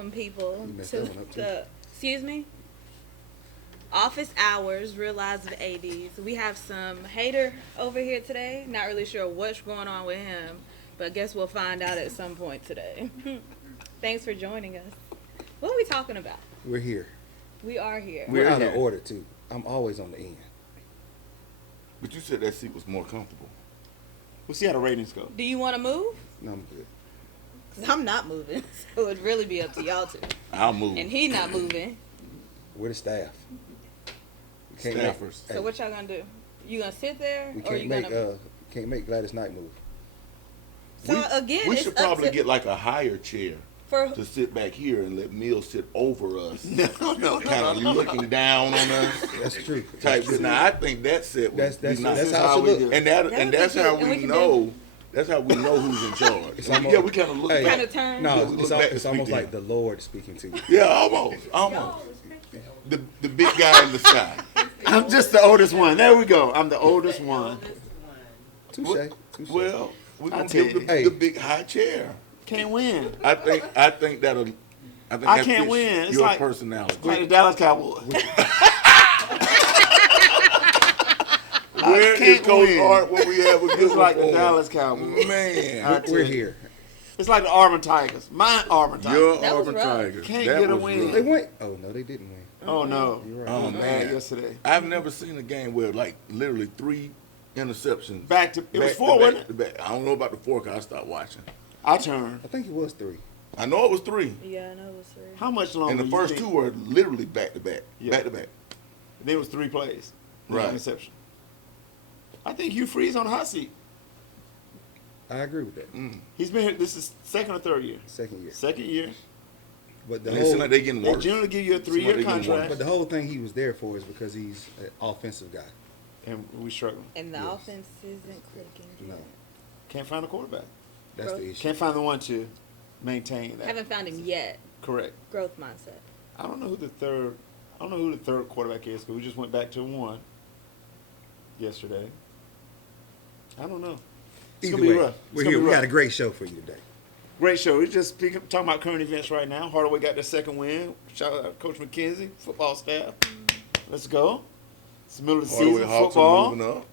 welcome people You messed to that one up, too. the, excuse me, office hours, real lives of ADs. We have some hater over here today. Not really sure what's going on with him, but I guess we'll find out at some point today. Thanks for joining us. What are we talking about? We're here. We are here. We're out here. of order too. I'm always on the end. But you said that seat was more comfortable. We'll see how the ratings go. Do you want to move? No, I'm good. Because I'm not moving, so it'd really be up to y'all two. I'll move. And he not moving. We're the staff. We can't Staffers. So what y'all gonna do? You gonna sit there, we or can't you make gonna? can't make Gladys Knight move. So again, we it's should up probably to- get like a higher chair For to sit back here and let Mills sit over us, No. kind of looking down on us. That's true. Type. That's true. Now I think that set would That's be nice. how it should look. And That and would be that's how cute. And we we can know. That's how we know who's in charge. It's Yeah, almost- we kind of look Hey. back. kind of turn. No, Yeah, we it's, look back to it's speak almost to like him. the Lord speaking to you. Yeah, almost. The big guy in the sky. I'm just the oldest one. There we go. I'm the oldest one. Touche. Touche. Well, we're I gonna tell give you. Hey. the big high chair. Can't win. I think that'll. I think I that can't fits win. It's your like- personality. Like the Dallas Cowboys. Where is can't Coach win. Art when we have a good It's like the rapport? Dallas Cowboys. Man, We're here. It's like the Auburn Tigers. My Auburn Tigers. your That was Auburn rough. Tigers. Can't that get a was win. rough. They went. Oh no, they didn't win. Oh no. You're right. Oh, It was man. bad yesterday. I've never seen a game where like literally 3 interceptions. Back to it was back 4, to wasn't back it? to back. I don't know about the 4 because I stopped watching. I turned. I think it was 3. I know it was 3. Yeah, I know it was three. How much longer? And the do you first think- 2 were literally back to back. Yeah. Back to back. Then it was 3 plays. No Right. interception. I think Hugh Freeze on the hot seat. I agree with that. He's been here. This is second or third year. Second year. Second year. But the And it seems whole like they getting They worse. generally give you a Seem like 3-year they getting contract. but the whole thing he was there for is because he's an offensive guy. And we struggle. And the Yes. offense isn't clicking. No, yet. Can't find a quarterback. that's Bro. the issue. Can't find the one to maintain that. Haven't found him yet. Correct. Growth mindset. I don't know who the third. I don't know who the third quarterback is because we just went back to 1 yesterday. I don't know. It's Either gonna be way, rough. It's we're gonna here. be We rough. got a great show for you today. Great show. We're just talking about current events right now. Hardaway got their second win. Shout out Coach McKenzie, football staff. Let's go. It's the middle of the Hardaway season. Hawks are Football. moving up.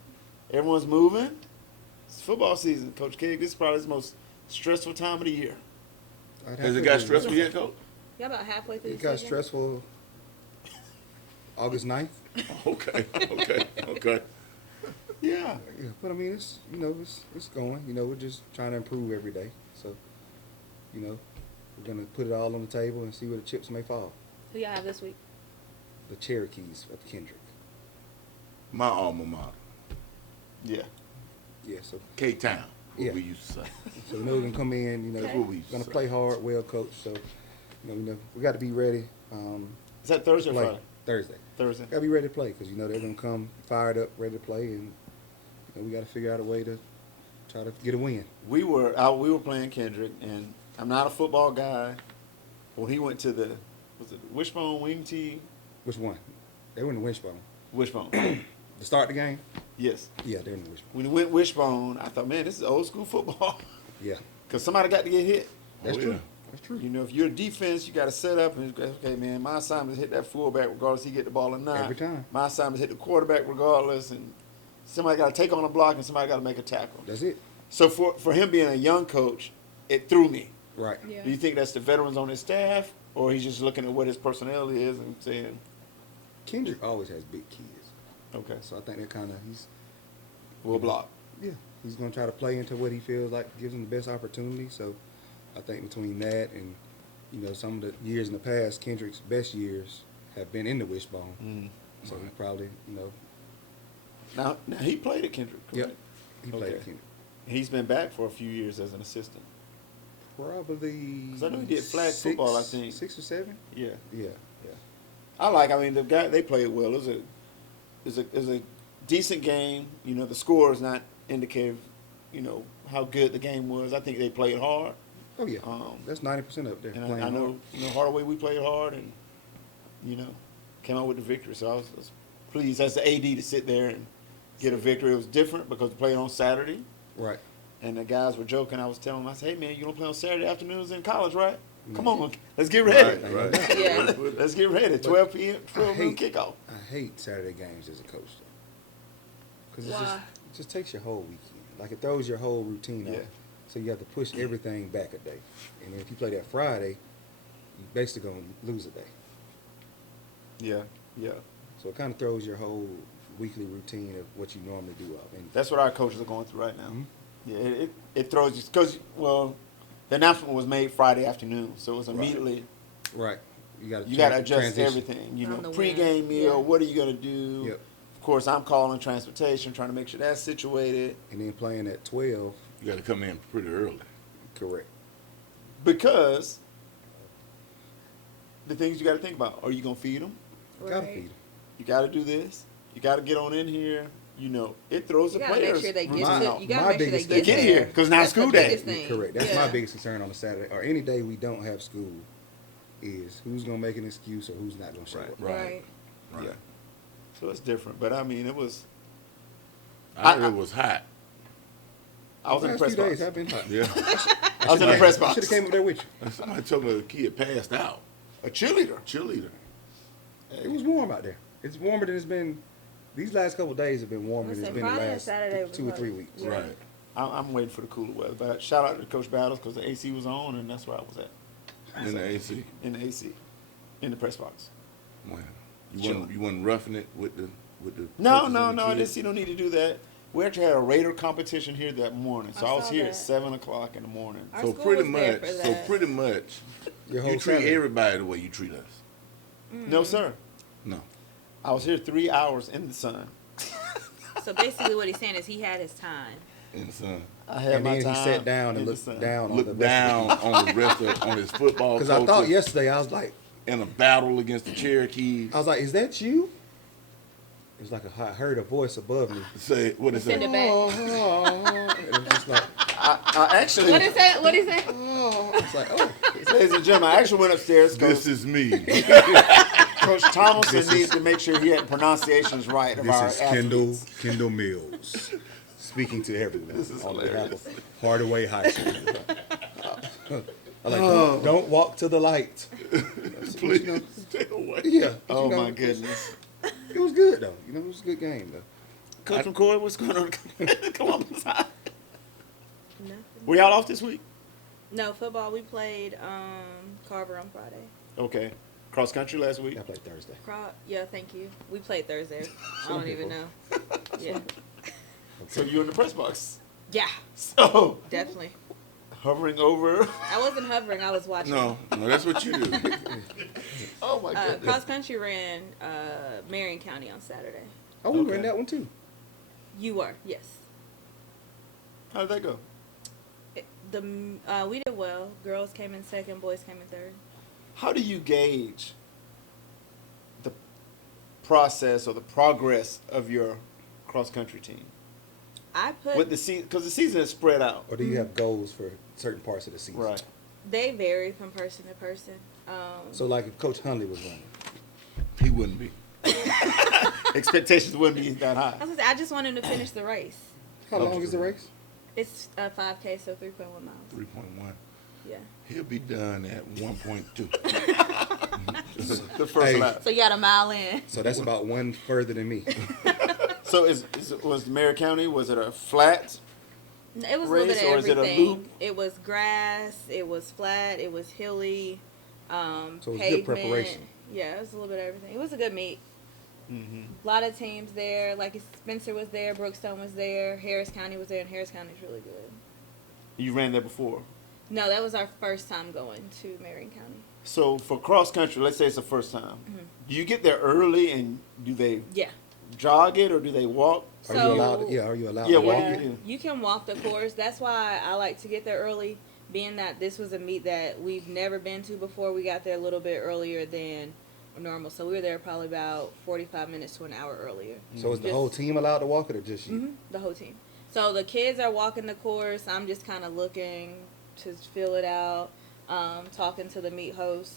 Everyone's moving. It's football season. Coach K, this is probably the most stressful time of the year. I'd have Has to it got agree. stressful yet, Coach? Y'all about halfway through It the got season? stressful August 9th. Okay. Yeah. Yeah, but I mean, it's going. We're just trying to improve every day. So, we're gonna put it all on the table and see where the chips may fall. Who y'all have this week? The Cherokees of Kendrick. My alma mater, Yeah. Yeah, so K-Town, what Yeah. we used to say. we know we're gonna come in. That's what we used to gonna say. play hard, well coached. So, we got to be ready. Is that Thursday or Play Friday? Thursday. Thursday. Got to be ready to play because they're gonna come fired up, ready to play, and we got to figure out a way to try to get a win. We were out. We were playing Kendrick, and I'm not a football guy. When he went to was it Wishbone Wing T? Which one? They were in the Wishbone. Wishbone. To start the game? Yes. Yeah, they're in the Wishbone. When he went Wishbone, I thought, man, this is old school football. Yeah, Because somebody got to get hit. that's Oh, true. yeah. That's true. You know, if you're a defense, you got to set up and okay, man. My assignment is hit that fullback regardless he get the ball or not. Every time. My assignment is hit the quarterback regardless, and somebody got to take on a block and somebody got to make a tackle. That's it. So for him being a young coach, it threw me. Right. Yeah. Do you think that's the veterans on his staff, or he's just looking at what his personnel is and saying, Kendrick always has big kids, okay, so I think that he's we'll block. he's gonna try to play into what he feels like gives him the best opportunity. So I think between that and some of the years in the past, Kendrick's best years have been in the Wishbone. So he probably Now he played at Kendrick, correct? Yep. He played at Okay. Kendrick. He's been back for a few years as an assistant. Probably 'Cause I know he did flag football, I think. 6 or 7. Yeah. Yeah. I mean, the guy, they played well. It was a decent game. The score is not indicative, how good the game was. I think they played hard. Oh yeah. Um, That's 90% up there. And playing I know, hard. Hardaway, we played hard and, came out with the victory. So I was pleased as the AD to sit there and get a victory. It was different because we played on Saturday. Right. And the guys were joking. I was telling them, I said, hey, man, you don't play on Saturday afternoons in college, right? Come on, let's get ready. Right, right. Yeah. Let's get ready. 12 p.m. 12 noon hate- kickoff. I hate Saturday games as a coach, though. Because Why? it just takes your whole weekend. Like, it throws your whole routine Yeah. off. So you have to push everything back a day. And then if you play that Friday, you basically going to lose a day. Yeah, yeah. So it kind of throws your whole weekly routine of what you normally do off. And That's what our coaches are going through right now. Mhm. Yeah, it throws you because the announcement was made Friday afternoon, so it was Right. immediately right. You got to adjust everything. You On know, the pregame wind. meal. Yeah. What are you gonna do? Yep. Of course, I'm calling transportation, trying to make sure that's situated And then playing at 12, You got to come in pretty early. correct. because the things you got to think about: are you gonna feed them? Got to Right. feed 'em. You got to do this. You got to get on in here. You know, it throws You the gotta players. make sure they get My- to. You gotta my make sure they biggest get, thing- Get there. here, 'cause now That's school the day. biggest thing. Correct. That's Yeah. my biggest concern on a Saturday or any day we don't have school is who's going to make an excuse or who's not going to show Right. up. Right. Right. Yeah. So it's different, but I mean, it was. I heard it was hot. I was in the Last press few box. days have been hot. Yeah. I was in the press I box. should have came up there with you. Somebody told me a kid passed out. A cheerleader. Cheerleader. It was warm out there. It's warmer than it's been. These last couple of days have been warmer I than it's said been the Friday and last Saturday was 2 or 3 hot. weeks. Yeah. Right. I'm waiting for the cooler weather. But shout out to Coach Battles because the AC was on, and that's where I was at In the AC. in the AC, in the press box. Wow. Chilling. You wasn't roughing it with the No, coaches no, and the no. I kids? didn't see no need to do that. We actually had a Raider competition here that morning, so I I was saw here that. at 7:00 in the morning. Our So school pretty was there much, for so that. pretty much, Your whole you treat Saturday. everybody the way you treat us. No, sir. No. I was here 3 hours in the sun. So basically, what he's saying is he had his time. In the sun. I had And my then time. he sat down in and the looked sun. down on the Look rest down on the rest of on his football Because I thought coaches yesterday, I was like, in a battle against the Cherokees. is that you? It was like I heard a voice above me. Say what is Send that? it back. And it was just like, I actually, What is that? What is that? oh. It's like, oh. ladies and gentlemen, I actually went upstairs This because is me. Coach Thomason needs to make sure he had pronunciations right of our This is athletes. Kendall Mills speaking to everyone is on behalf hilarious. of Hardaway High School. I'm like, don't walk to the light. Please stay away. Yeah. but Oh you know, my goodness. It was good though. You know, it was a good game though. Coach McCoy, what's going on? Come on, Nothing. were y'all off this week? No football. We played Carver on Friday. Okay. Cross country last week. I played Thursday. Yeah, thank you. We played Thursday. I don't even know. Yeah. So you in the press box. Yeah, So definitely. hovering over. I wasn't hovering. I was watching. No, that's what you do. Oh my goodness. Cross country ran Marion County on Saturday. Oh, we Okay. ran that one too. You were, yes. How did that go? We did well. Girls came in second, boys came in third. How do you gauge the process or the progress of your cross country team? I put With the season, because the season is spread out. Or do you have goals for certain parts of the season? Right. they vary from person to person. So like if Coach Hundley was running, He wouldn't be. Expectations wouldn't be that high. I was gonna say, I just want him to finish the race. how long is the race? It's 5K, so 3.1 miles. 3.1. Yeah. He'll be done at 1.2. The first Hey. lap. So you got a mile in. So that's about one further than me. So was Marion County, was it a flat? It was a little bit Race, of or is it a everything. loop? It was grass. It was flat. It was hilly. So it was good Pavement. preparation. Yeah, it was a little bit of everything. It was a good meet. Mm-hmm. A lot of teams there. Like Spencer was there, Brookstone was there, Harris County was there, and Harris County's really good. You ran there before. No, that was our first time going to Marion County. So for cross country, let's say it's the first time. Mm-hmm. Do you get there early and do they Yeah. jog it or do they walk? Are So- you allowed? Are you allowed? Yeah, to walk walk it. Yeah. You can walk the course. That's why I like to get there early, being that this was a meet that we've never been to before. We got there a little bit earlier than normal, so we were there probably about 45 minutes to an hour earlier. So is the Just- whole team allowed to walk it or just you? hmm The whole team. So the kids are walking the course. I'm just kind of looking to feel it out, talking to the meet host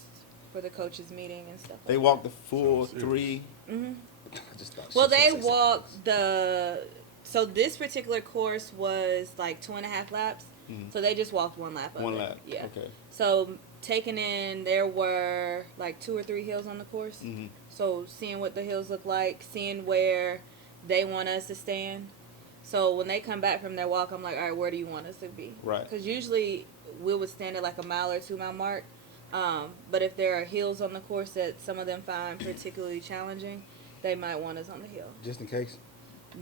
for the coaches meeting and stuff. They like walk the full Sounds 3. hmm I just thought Well, she was they gonna say walked the. So this particular course was like 2.5 laps. Mhm. So they just walked one lap. Of One it. lap. Yeah. Okay. So taking in, there were like 2 or 3 hills on the course. Mhm. So seeing what the hills look like, seeing where they want us to stand. So when they come back from their walk, I'm like, all right, where do you want us to be? Right. Because usually we would stand at like a mile or 2 mile mark. But if there are hills on the course that some of them find particularly challenging, they might want us on the hill. Just in case.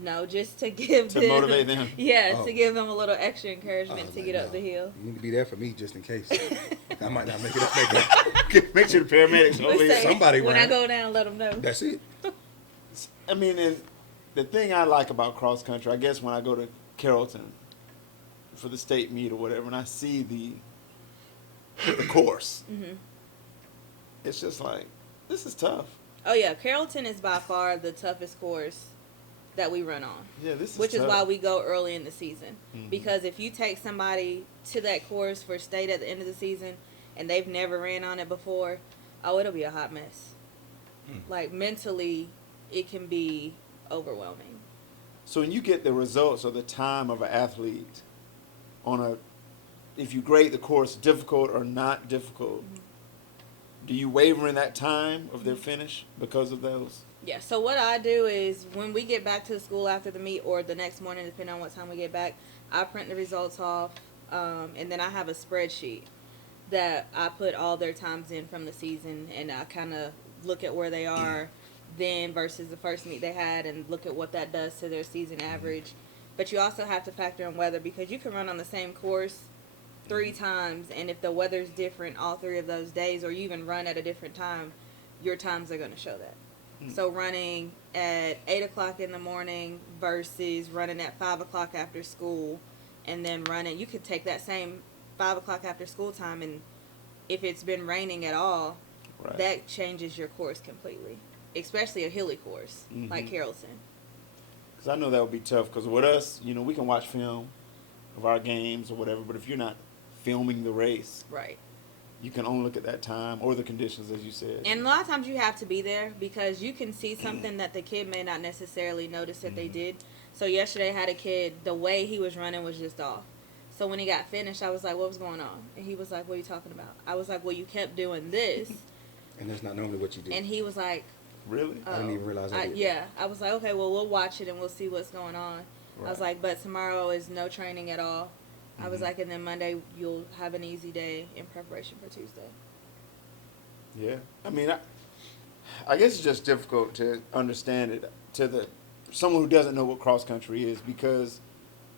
No, just to give To them, motivate them. Yeah, Oh. to give them a little extra I encouragement was to like, get up nah, the hill. You need to be there for me just in case. I might not make it up that day. Make sure the paramedics We over say, here. somebody when I ran. go down, let them know. That's it. I mean, and the thing I like about cross country, I guess when I go to Carrollton for the state meet or whatever, and I see the course, Mhm. it's just like, this is tough. Oh yeah, Carrollton is by far the toughest course that we run on. Yeah, this is Which is tough. why we go early in the season. Mhm. Because if you take somebody to that course for state at the end of the season and they've never ran on it before, oh, it'll be a hot mess. Like mentally, it can be overwhelming. So when you get the results or the time of an athlete on a, if you grade the course difficult or not difficult, do you waver in that time of their finish because of those? Yeah, so what I do is when we get back to the school after the meet or the next morning, depending on what time we get back, I print the results off, and then I have a spreadsheet that I put all their times in from the season, and I kind of look at where they are then versus the first meet they had and look at what that does to their season average. But you also have to factor in weather because you can run on the same course 3 times, and if the weather's different all 3 of those days, or you even run at a different time, your times are going to show that. So running at 8 o'clock in the morning versus running at 5 o'clock after school, and then running, you could take that same 5 o'clock after school time, and if it's been raining at all, Right. that changes your course completely, especially a hilly course like Mhm. Carrollton. Because I know that would be tough. Because with us, you know, we can watch film of our games or whatever, but if you're not filming the race, Right. you can only look at that time or the conditions, as you said. And a lot of times you have to be there because you can see something that the kid may not necessarily notice that they did. So yesterday I had a kid, the way he was running was just off. So when he got finished, I was like, what was going on? And he was like, what are you talking about? I was like, well, you kept doing this. And that's not normally what you do. And he was like, Really? I didn't even realize I did. yeah. I was like, okay, well, we'll watch it and we'll see what's going on. I was Right. like, but tomorrow is no training at all. I was like, and then Monday you'll have an easy day in preparation for Tuesday. Yeah. I mean, I guess it's just difficult to understand it to the someone who doesn't know what cross country is because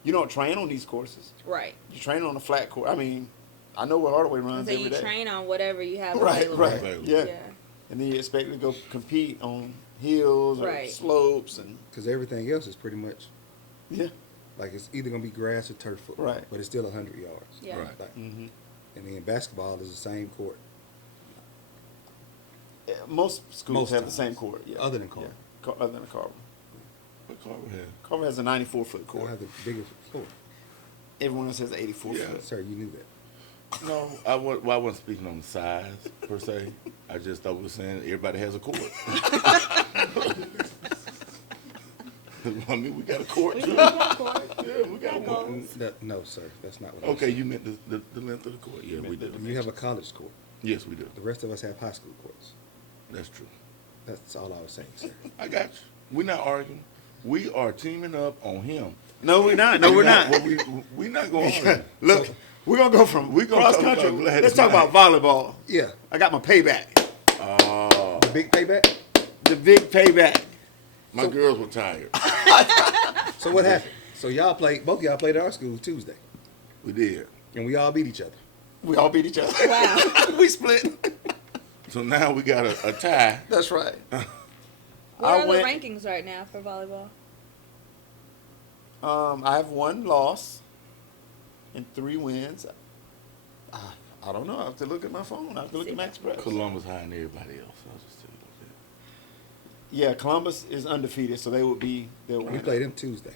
you don't train on these courses. Right. You train on a flat course. I mean, I know what Hardaway And runs so every you day. train on whatever you have Right, available. right. Available. Yeah. Yeah. And then you expect to go compete on hills or Right. slopes and Because everything else is pretty much, yeah. like, it's either going to be grass or turf football. Right. But it's still 100 yards. Yeah. Right. Like, Mm-hmm. and then basketball is the same court. Most schools Most have the times. same court. Yeah. Other than Carver. Yeah. Other than Carver. What Carver had? Carver has a 94-foot I court. have the bigger court. Everyone else has an 84 Yeah. foot. Sir, you knew that. No, I wasn't speaking on the size per se. I just thought we were saying everybody has a court. I mean, we got a court too. Yeah, we got one. No, sir, that's not what I Okay, said. you meant the length of the court. Yeah, we do. You have a college court. Yes, we do. The rest of us have high school courts. That's true. That's all I was saying, sir. I got you. We're not arguing. We are teaming up on him. No, we're not. No, we're not. Well, we're not going to Look, we're gonna go from We're gonna cross talk country. about Gladys Let's talk Knight. about volleyball. Yeah, I got my payback. Oh, the big payback. The big payback. my girls were tired. So what happened? So both of y'all played at our school Tuesday, We did. and we all beat each other. We all beat each other. Wow. We split. So now we got a tie. That's right. What I are went- the rankings right now for volleyball? I have 1 loss and 3 wins. I don't know. I have to look at my phone. I have to look at my Express. Columbus higher than everybody else. I'll just tell you Yeah, Columbus is undefeated, so they would be. They would We win. played them Tuesday.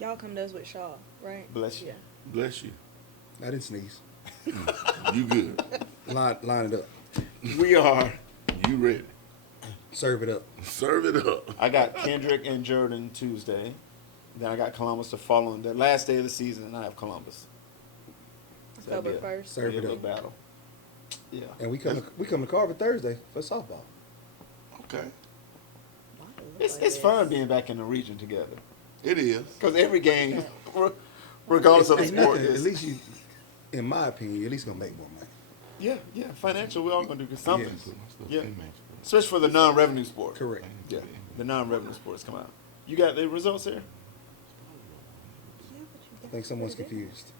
Y'all come to us with Shaw, right? Bless you. Yeah. that. Bless you. I didn't sneeze. You good. Line it up. We are. You ready. Serve it up. Serve it up. I got Kendrick and Jordan Tuesday. Then I got Columbus the following, the last day of the season, and I have Columbus. So that'd October be a- 1st. Serve be a it little up. battle. Yeah. And we come to Carver Thursday for softball. Okay. It's fun being back in the region together. It is. Because every game, regardless of the Ain't sport, nothing, at is, least you, in my opinion, you at least gonna make more money. yeah, financial, we're all going to do something. Yes. Yeah. Especially for the non-revenue sport. Correct. Yeah, the non-revenue sports come out. You got the results here? I think someone's confused.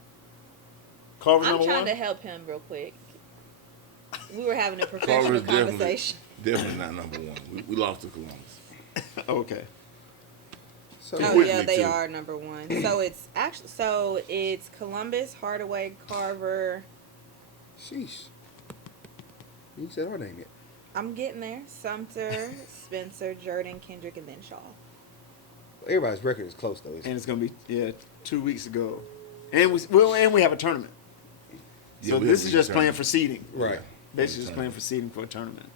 Carver's I'm number trying one? to help him real quick. We were having a Carver professional is definitely, conversation. definitely not number one. We lost to Columbus. Okay. So Oh with yeah, me, they too. are number one. So it's Columbus, Hardaway, Carver. sheesh. You said our name yet. I'm getting there. Sumter, Spencer, Jordan, Kendrick, and then Shaw. Everybody's record is close though. Isn't And it? it's going to be 2 weeks ago. And we have a tournament. Yeah, So we this have is a just playing tournament. for seeding. Right. Basically just playing for seeding for a tournament.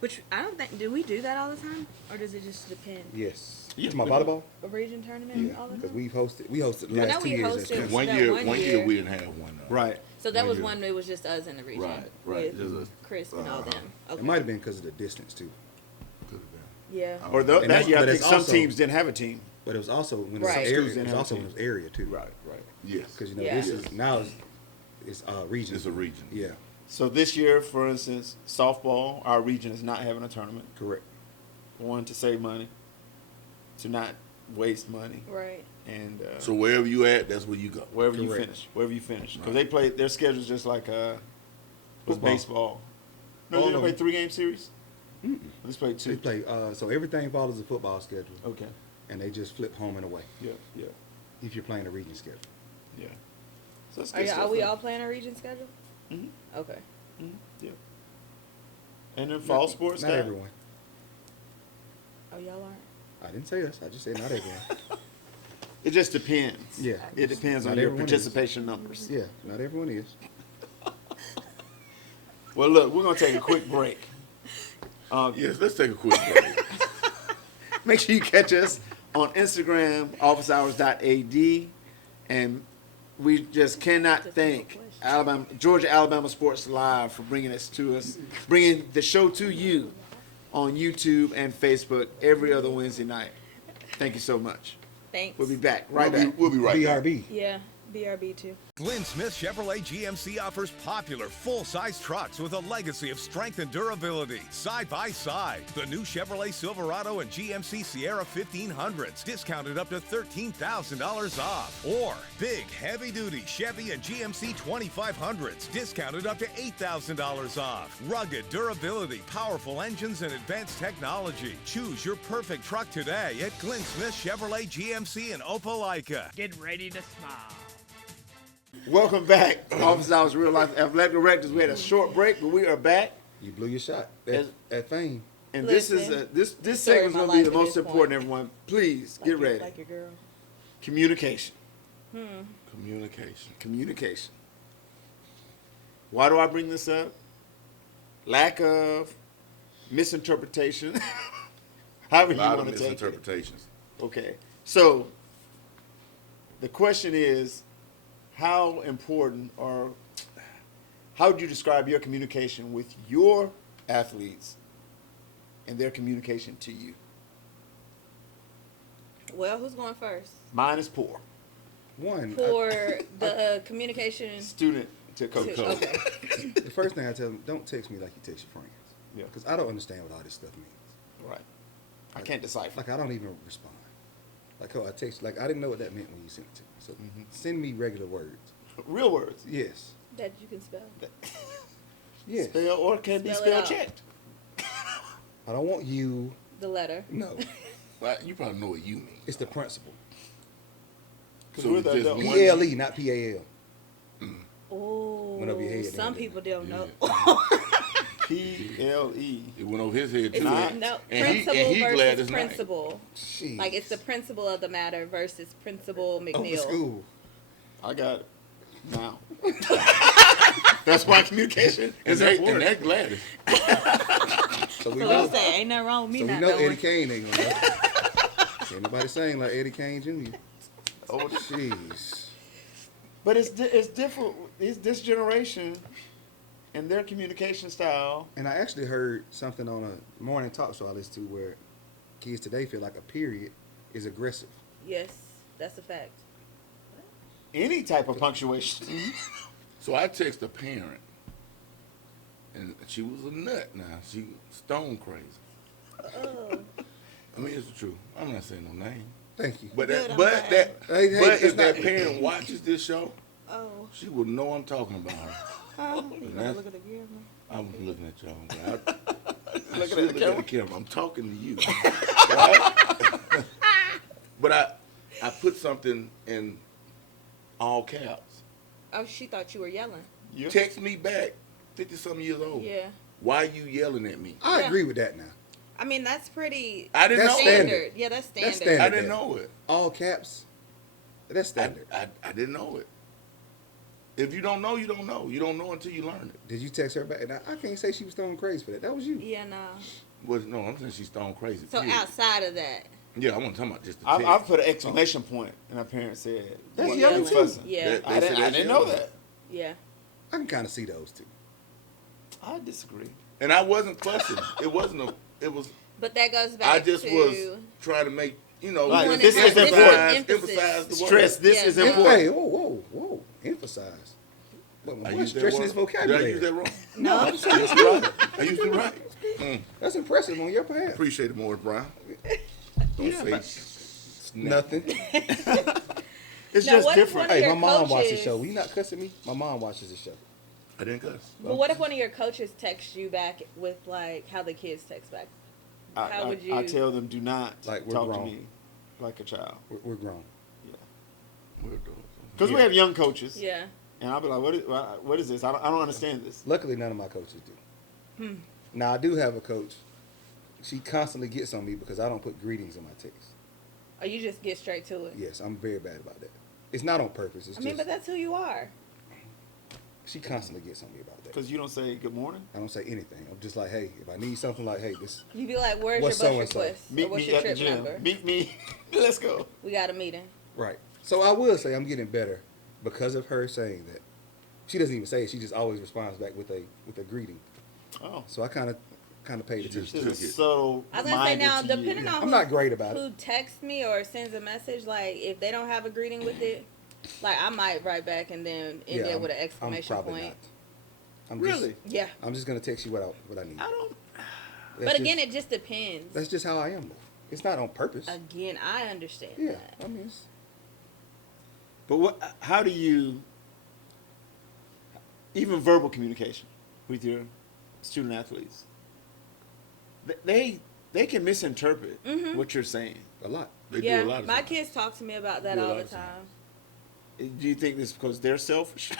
Which I don't think. Do we do that all the time, or does it just depend? Yes. Yeah, To my we volleyball? A region tournament Yeah. all the Because time. we hosted the I know last 2 we years. hosted- that's One that year, one one year year- we didn't have one. Right. So that was year. one. It was just us in the region. Right, right. With Just Chris and all them. Okay. It might have been because of the distance too. Could've been. Yeah. Or And that that's- year, I but think it's some also- teams didn't have a team. But it was also when Right. it was Schools area. didn't It was have a also team. when it was area too. Right. Yes. Because Yeah. this is now it's region. It's a region. Yeah. So this year, for instance, softball, our region is not having a tournament. Correct. One, to save money, to not waste money, Right. and So wherever you at, that's where you go. wherever you Correct. finish, wherever you finish, because Right. they play their schedule's just like was Football. baseball. No, All they don't of play them. 3-game series. Mm-mm. They just play They two. play. So everything follows the football schedule, Okay. and they just flip home and away Yeah. Yeah. if you're playing a region schedule. Yeah. So that's Are, good y'all, stuff, are we though. all playing a region schedule? Mhm. Okay. Mhm. Yeah. And then fall Not- sports. Not guy? everyone. Oh, y'all aren't. I didn't say us. I just said not everyone. It just depends. Yeah. It depends on Not your everyone is. participation numbers. Yeah. Not everyone is. Well, look, we're gonna take a quick break. Yes, let's take a quick break. Make sure you catch us on Instagram, officehours.ad, and we just cannot thank Georgia Alabama Sports Live for bringing bringing the show to you on YouTube and Facebook every other Wednesday night. Thank you so much. Thanks. We'll be back right back. We'll be right back. BRB. Yeah. BRB too. Glenn Smith Chevrolet GMC offers popular full-size trucks with a legacy of strength and durability. Side by side, the new Chevrolet Silverado and GMC Sierra 1500s, discounted up to $13,000 off. Or big, heavy-duty Chevy and GMC 2500s, discounted up to $8,000 off. Rugged durability, powerful engines, and advanced technology. Choose your perfect truck today at Glenn Smith Chevrolet GMC in Opelika. Get ready to smile. Welcome back, Office Hours Real Life Athletic Directors. We had a short break, but we are back. You blew your shot Yes. at fame. And Listen, this story segment's of my going to be life the at most this important, point. everyone. Please Like get your- ready. Like your girl. Communication. Communication. Communication. Why do I bring this up? Lack of misinterpretation. However A you lot want of to take it. misinterpretations. Okay. So the question is, how important or how would you describe your communication with your athletes and their communication to you? Well, who's going first? Mine is poor. One. For the communication. Student to coach. Okay. The first thing I tell them, don't text me like you text your friends. Yeah. Because I don't understand what all this stuff means. Right. I can't decipher. Like I don't even respond. Like I text, like I didn't know what that meant when you sent it to me. So send me regular words. Real words. Yes. That you can spell. Yes. Spell or can be Spell it spell out. checked. I don't want you. The letter. No. Well, you probably know what you mean. It's the principle. So we're it's the just adults. one- PLE, not PAL. Oh, Went over your head, some didn't it? people don't know. PLE. It went over his head It's too. no And he principle glad versus it's not. principle. Jeez. Like it's the principle of the matter versus Principal Over McNeil. school. I got it. Now. That's why communication And is that, important. and that Gladys. So we So know. you say ain't nothing wrong with me So we not know Eddie knowing. Kane ain't gonna know. Ain't nobody saying like Eddie Kane Jr. Oh, Jeez. but it's different. This generation and their communication style. And I actually heard something on a morning talk show I listened to where kids today feel like a period is aggressive. Yes, that's a fact. Any type of punctuation. So I text a parent, and she was a nut now. She stone crazy. Oh. I mean, it's the truth. I'm not saying no name. Thank you. But Good, that, I'm but glad. that, Hey, hey, but it's if that not- parent watches this show, Oh. she will know I'm talking about her. Oh. You gotta that's- look at the camera. I'm looking at y'all. But I Looking should at the look camera. at the camera. I'm talking to you. Right? But I put something in all caps. Oh, she thought you were yelling. Yeah. Text me back, 50-something years old. Yeah. Why are you yelling at me? I Yeah. agree with that now. I mean, that's pretty I didn't That's know standard. it. Yeah, that's standard. That's standard. I didn't know it. All caps. That's standard. I didn't know it. If you don't know, you don't know. You don't know until you learn it. Did you text her back? And I can't say she was stone crazy for that. That was you. Yeah, no. No, I'm saying she's stone crazy. So period. outside of that, Yeah, I want to talk about just the I've text. put an exclamation point, and our parents said, That's "What, yelling you too." fussing?" yeah, That- I They didn't, said I that's didn't know yelling. that. yeah. I can kind of see those two. I disagree. And I wasn't fussing. It wasn't a. It was. But that goes back I just to was trying to make Like, wanted this to- is this important. Emphasize the Stress. word. This Yeah, is no. important. Hey, whoa. Emphasize. But I my used that stretching word. his Did I vocabulary. use that wrong? No. I used it right. I used it right. That's impressive on your behalf. Appreciate it, Morris Brown. Don't say snap. Nothing. It's Now, just what if different. one Hey, your my mom watches the coaches- show. Will you not cussing me? My mom watches the show. I didn't cuss. But what if one of your coaches texts you back with like how the kids text back? How would you? I tell them, do not Like, we're talk to grown. me like a child. We're grown. We're doing Because we Yeah. have young coaches. Yeah. And I'll be like, what is this? I don't understand this. Luckily, none of my coaches do. Now, I do have a coach. She constantly gets on me because I don't put greetings in my text. Or you just get straight to it. Yes, I'm very bad about that. It's not on purpose. It's I mean, just but that's who you are. she constantly gets on me about that. Because you don't say good morning. I don't say anything. I'm just like, hey, if I need something, like, hey, this. You be like, "Where's What's your bus so-and-so? request? Or Meet what's me your at the trip gym. number? Meet me. Let's go. We got a meeting." Right. So I will say I'm getting better because of her saying that. She doesn't even say it. She just always responds back with a greeting. Oh. So I kind of paid attention. She's to a it. subtle I was gonna say now, minded to depending you. on I'm not great about who it. texts me or sends a message, like if they don't have a greeting with it, like I might write back and then end it with an exclamation I'm probably point. not. I'm Really? Yeah. I'm just gonna text you what I need. I don't. That's But again, just, it just depends. that's just how I am. Though. It's not on purpose. Again, I understand Yeah, that. I mean, it's, But what? How do you? Even verbal communication with your student athletes, they can misinterpret Mhm. what you're saying. a lot. They Yeah, do a lot of my times. kids talk to me about that Do a all lot the of times. time. Do you think this is because they're selfish,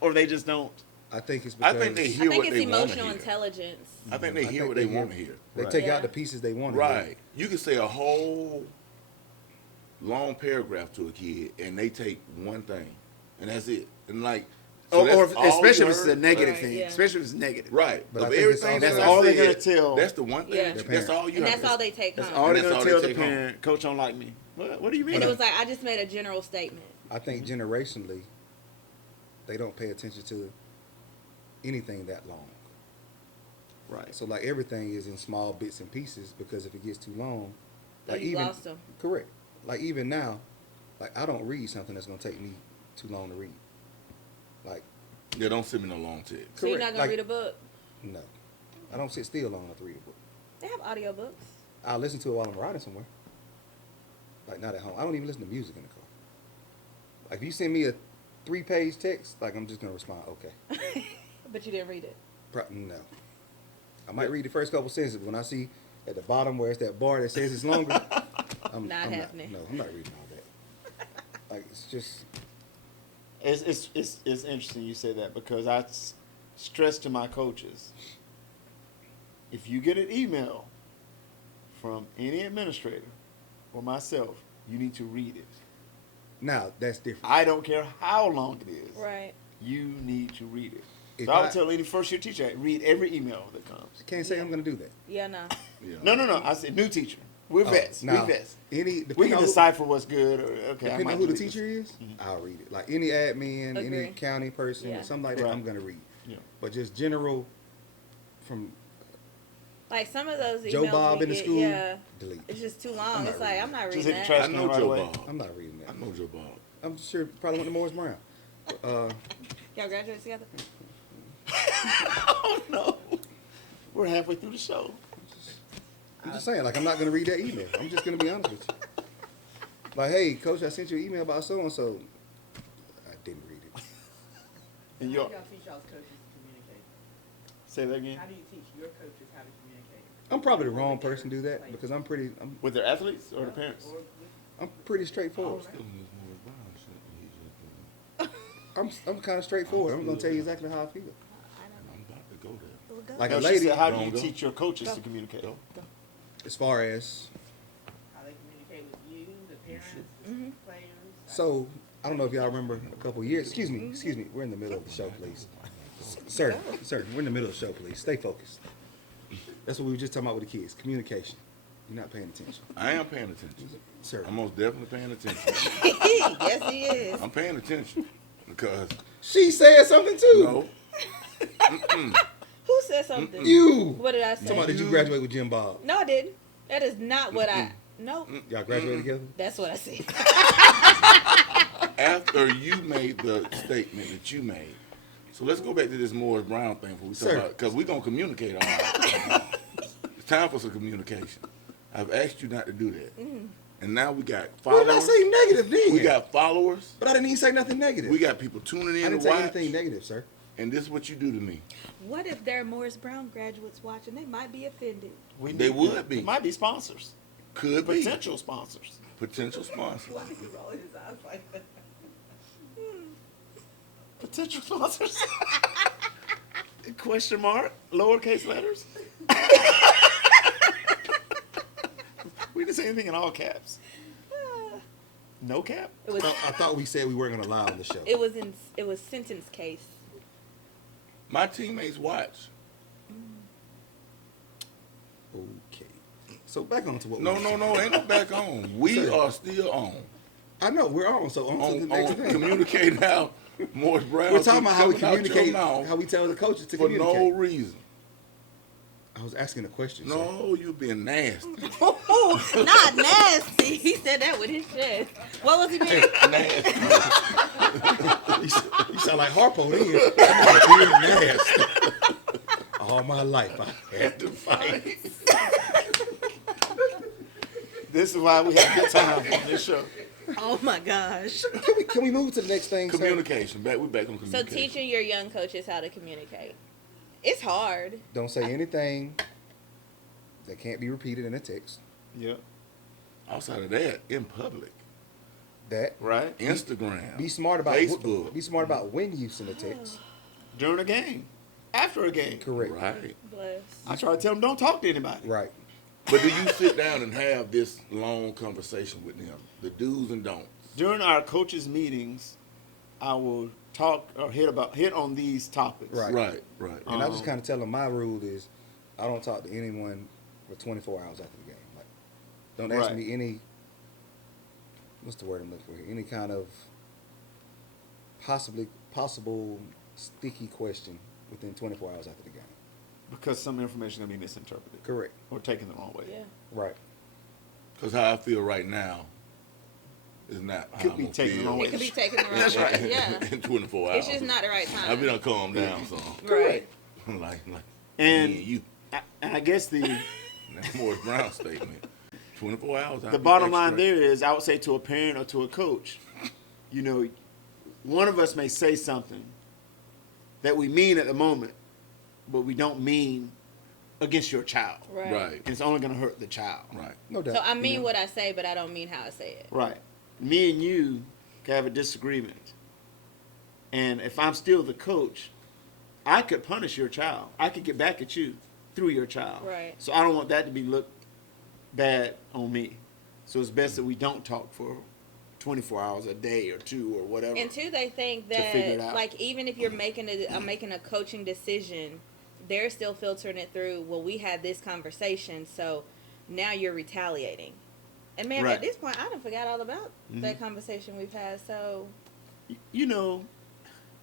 or they just don't? I think it's I because think they I hear think what it's they want to emotional hear. intelligence. I think they I hear think what they they want to hear. they Right. take Yeah. out the pieces they want. Right. You can say a whole long paragraph to a kid, and they take one thing, and that's it. And like, so Or that's all especially you if it's a heard? negative Right, thing. yeah. Especially if it's negative. Right. But I Of think it's everything also- that I all they're said, gonna tell That's the one thing. Yeah. That's parents. all you And heard. that's all they take That's home. all And they're that's gonna all they tell the take home. parent. Coach don't like me. What do you mean? And it was like I just made a general statement. I think generationally, they don't pay attention to anything that long. right. So like everything is in small bits and pieces because if it gets too long, So like you even lost them. correct. Like even now, like I don't read something that's gonna take me too long to read. Like Yeah, don't send me no long text. So you're correct. not gonna Like, read a book. No, I don't sit still long enough to read a book. They have audiobooks. I'll listen to it while I'm riding somewhere. Like not at home. I don't even listen to music in the car. Like if you send me a 3-page text, like I'm just gonna respond, okay. But you didn't read it. No. I might read the first couple sentences, but when I see at the bottom where it's that bar that says it's longer, I'm Not happening. No, I'm not reading all that. Like it's just It's interesting you say that because I stress to my coaches, if you get an email from any administrator or myself, you need to read it. now that's different. I don't care how long it is. Right. You need to read it. If So I would I- tell any first year teacher, read every email that comes. Can't say I'm gonna do that. Yeah, no. Yeah. No. I said new teacher. We're vets. Now, We vets. any We depending can on who- decipher what's good. Or, okay, I depending might on who the delete this. teacher is, I'll read it. Like any admin, Agree. any county person, Yeah. something like that, Right. I'm gonna read. Yeah. But just general from Like some of those emails Joe Bob we in the get, school, yeah, delete. it's just too long. I'm It's not like reading I'm not Just reading hit the that. trash I can know right Joe away. Bob. I'm not reading I that. know Joe Bob. I'm sure probably went to Morris Brown. Y'all graduate together? Oh no, we're halfway through the show. I'm just saying, like, I'm not gonna read that email. I'm just gonna be honest with you. Like, hey, coach, I sent you an email about so and so. I didn't read it. And How your do y'all teach y'all's coaches to communicate? say that again How do you teach your coaches how to communicate? I'm probably the wrong person to do that because I'm with their athletes or the parents. Or with pretty straightforward. Still in this Morris Brown shit. I'm kind of straightforward. I'm gonna tell you exactly how I feel. I'm about to go there. Like No, a she lady, said, how do you Don't go. teach your coaches to communicate? as far as how they communicate with you, the parents, the players. so, I don't know if y'all remember a couple years. Excuse me. We're in the middle of the show, please. Sir, we're in the middle of the show, please. Stay focused. That's what we were just talking about with the kids. Communication. You're not paying attention, I am paying attention. sir. I'm most definitely paying attention. Yes, he is. I'm paying attention because She said something too. no, Who said something? You. What did I Talking about say? did you graduate with Jim Bob? No, I didn't. That is not what I. No, Y'all graduated together? that's what I said. after you made the statement that you made. So let's go back to this Morris Brown thing before we talk Sir. about because we're gonna communicate all right. It's time for some communication. I've asked you not to do that, and now we got What did I followers. say negative then? We got followers. But I didn't even say nothing negative. We got people tuning I in didn't to say watch. anything negative, sir. And this is what you do to me. What if there are Morris Brown graduates watching? They might be offended. They would be. It might be sponsors, Could be potential sponsors. potential sponsor. Why he rolling his eyes like that? Potential sponsors. Question mark? Lowercase letters. We didn't say anything in all caps. No cap. It was. I thought we said we weren't gonna lie on the show. It was in. It was sentence case. My teammates watch. Okay. So back on to what No, we no, no, ain't no back on. We Sir. are still on. I know, we're on, so on to the next On thing. communicating how Morris Brown. We're talking about how we keep coming out your communicate, mouth how we tell the coaches to for communicate. no reason. I was asking a question, sir. No, you being nasty. Not nasty. He said that with his chest. What was he being? Nasty. You sound like Harpo then. I'm being nasty. All my life I had to fight. This is why we have good time on this show. Oh my gosh. Can we move to the next thing, sir? Communication. We're back on So communication. teaching your young coaches how to communicate. It's hard. Don't say anything that can't be repeated in a text. Yep. Outside of that, in public, That Right. Instagram, be smart about Facebook. Be smart about when you send a text. During a game, after a game. Correct. Right. Bless. I try to tell them don't talk to anybody. Right. But do you sit down and have this long conversation with them? The do's and don'ts. During our coaches' meetings, I will talk or hit on these topics. Right. Right. And I just kind of tell them my rule is I don't talk to anyone for 24 hours after the game. Like, don't ask Right. me any, what's the word I'm looking for here? Any kind of possible sticky question within 24 hours after the game. Because some information is going to be misinterpreted Correct. or taken the wrong way. Yeah. Right. Because how I feel right now is not how Could I'm be gonna taken the feel wrong way. It could be taken the wrong That's way. right. Yeah. in 24 hours. It's just not the right time. I've been to calm down some. Right. like And me and you. I guess the That Morris Brown statement. 24 hours. I'll the be bottom back line straight. there is I would say to a parent or to a coach, you know, one of us may say something that we mean at the moment, but we don't mean against your child. Right. Right. And it's only going to hurt the child. Right. No doubt. So I mean You know? what I say, but I don't mean how I say it. Right. Me and you can have a disagreement. And if I'm still the coach, I could punish your child. I could get back at you through your child. Right. So I don't want that to be looked bad on me. So it's best that we don't talk for 24 hours a day or two or whatever. And two, they think To figure it that out. like even if you're making a coaching decision, they're still filtering it through. Well, we had this conversation, so now you're retaliating. And man, Right. at this point, I done forgot all about that conversation we've had. So You know,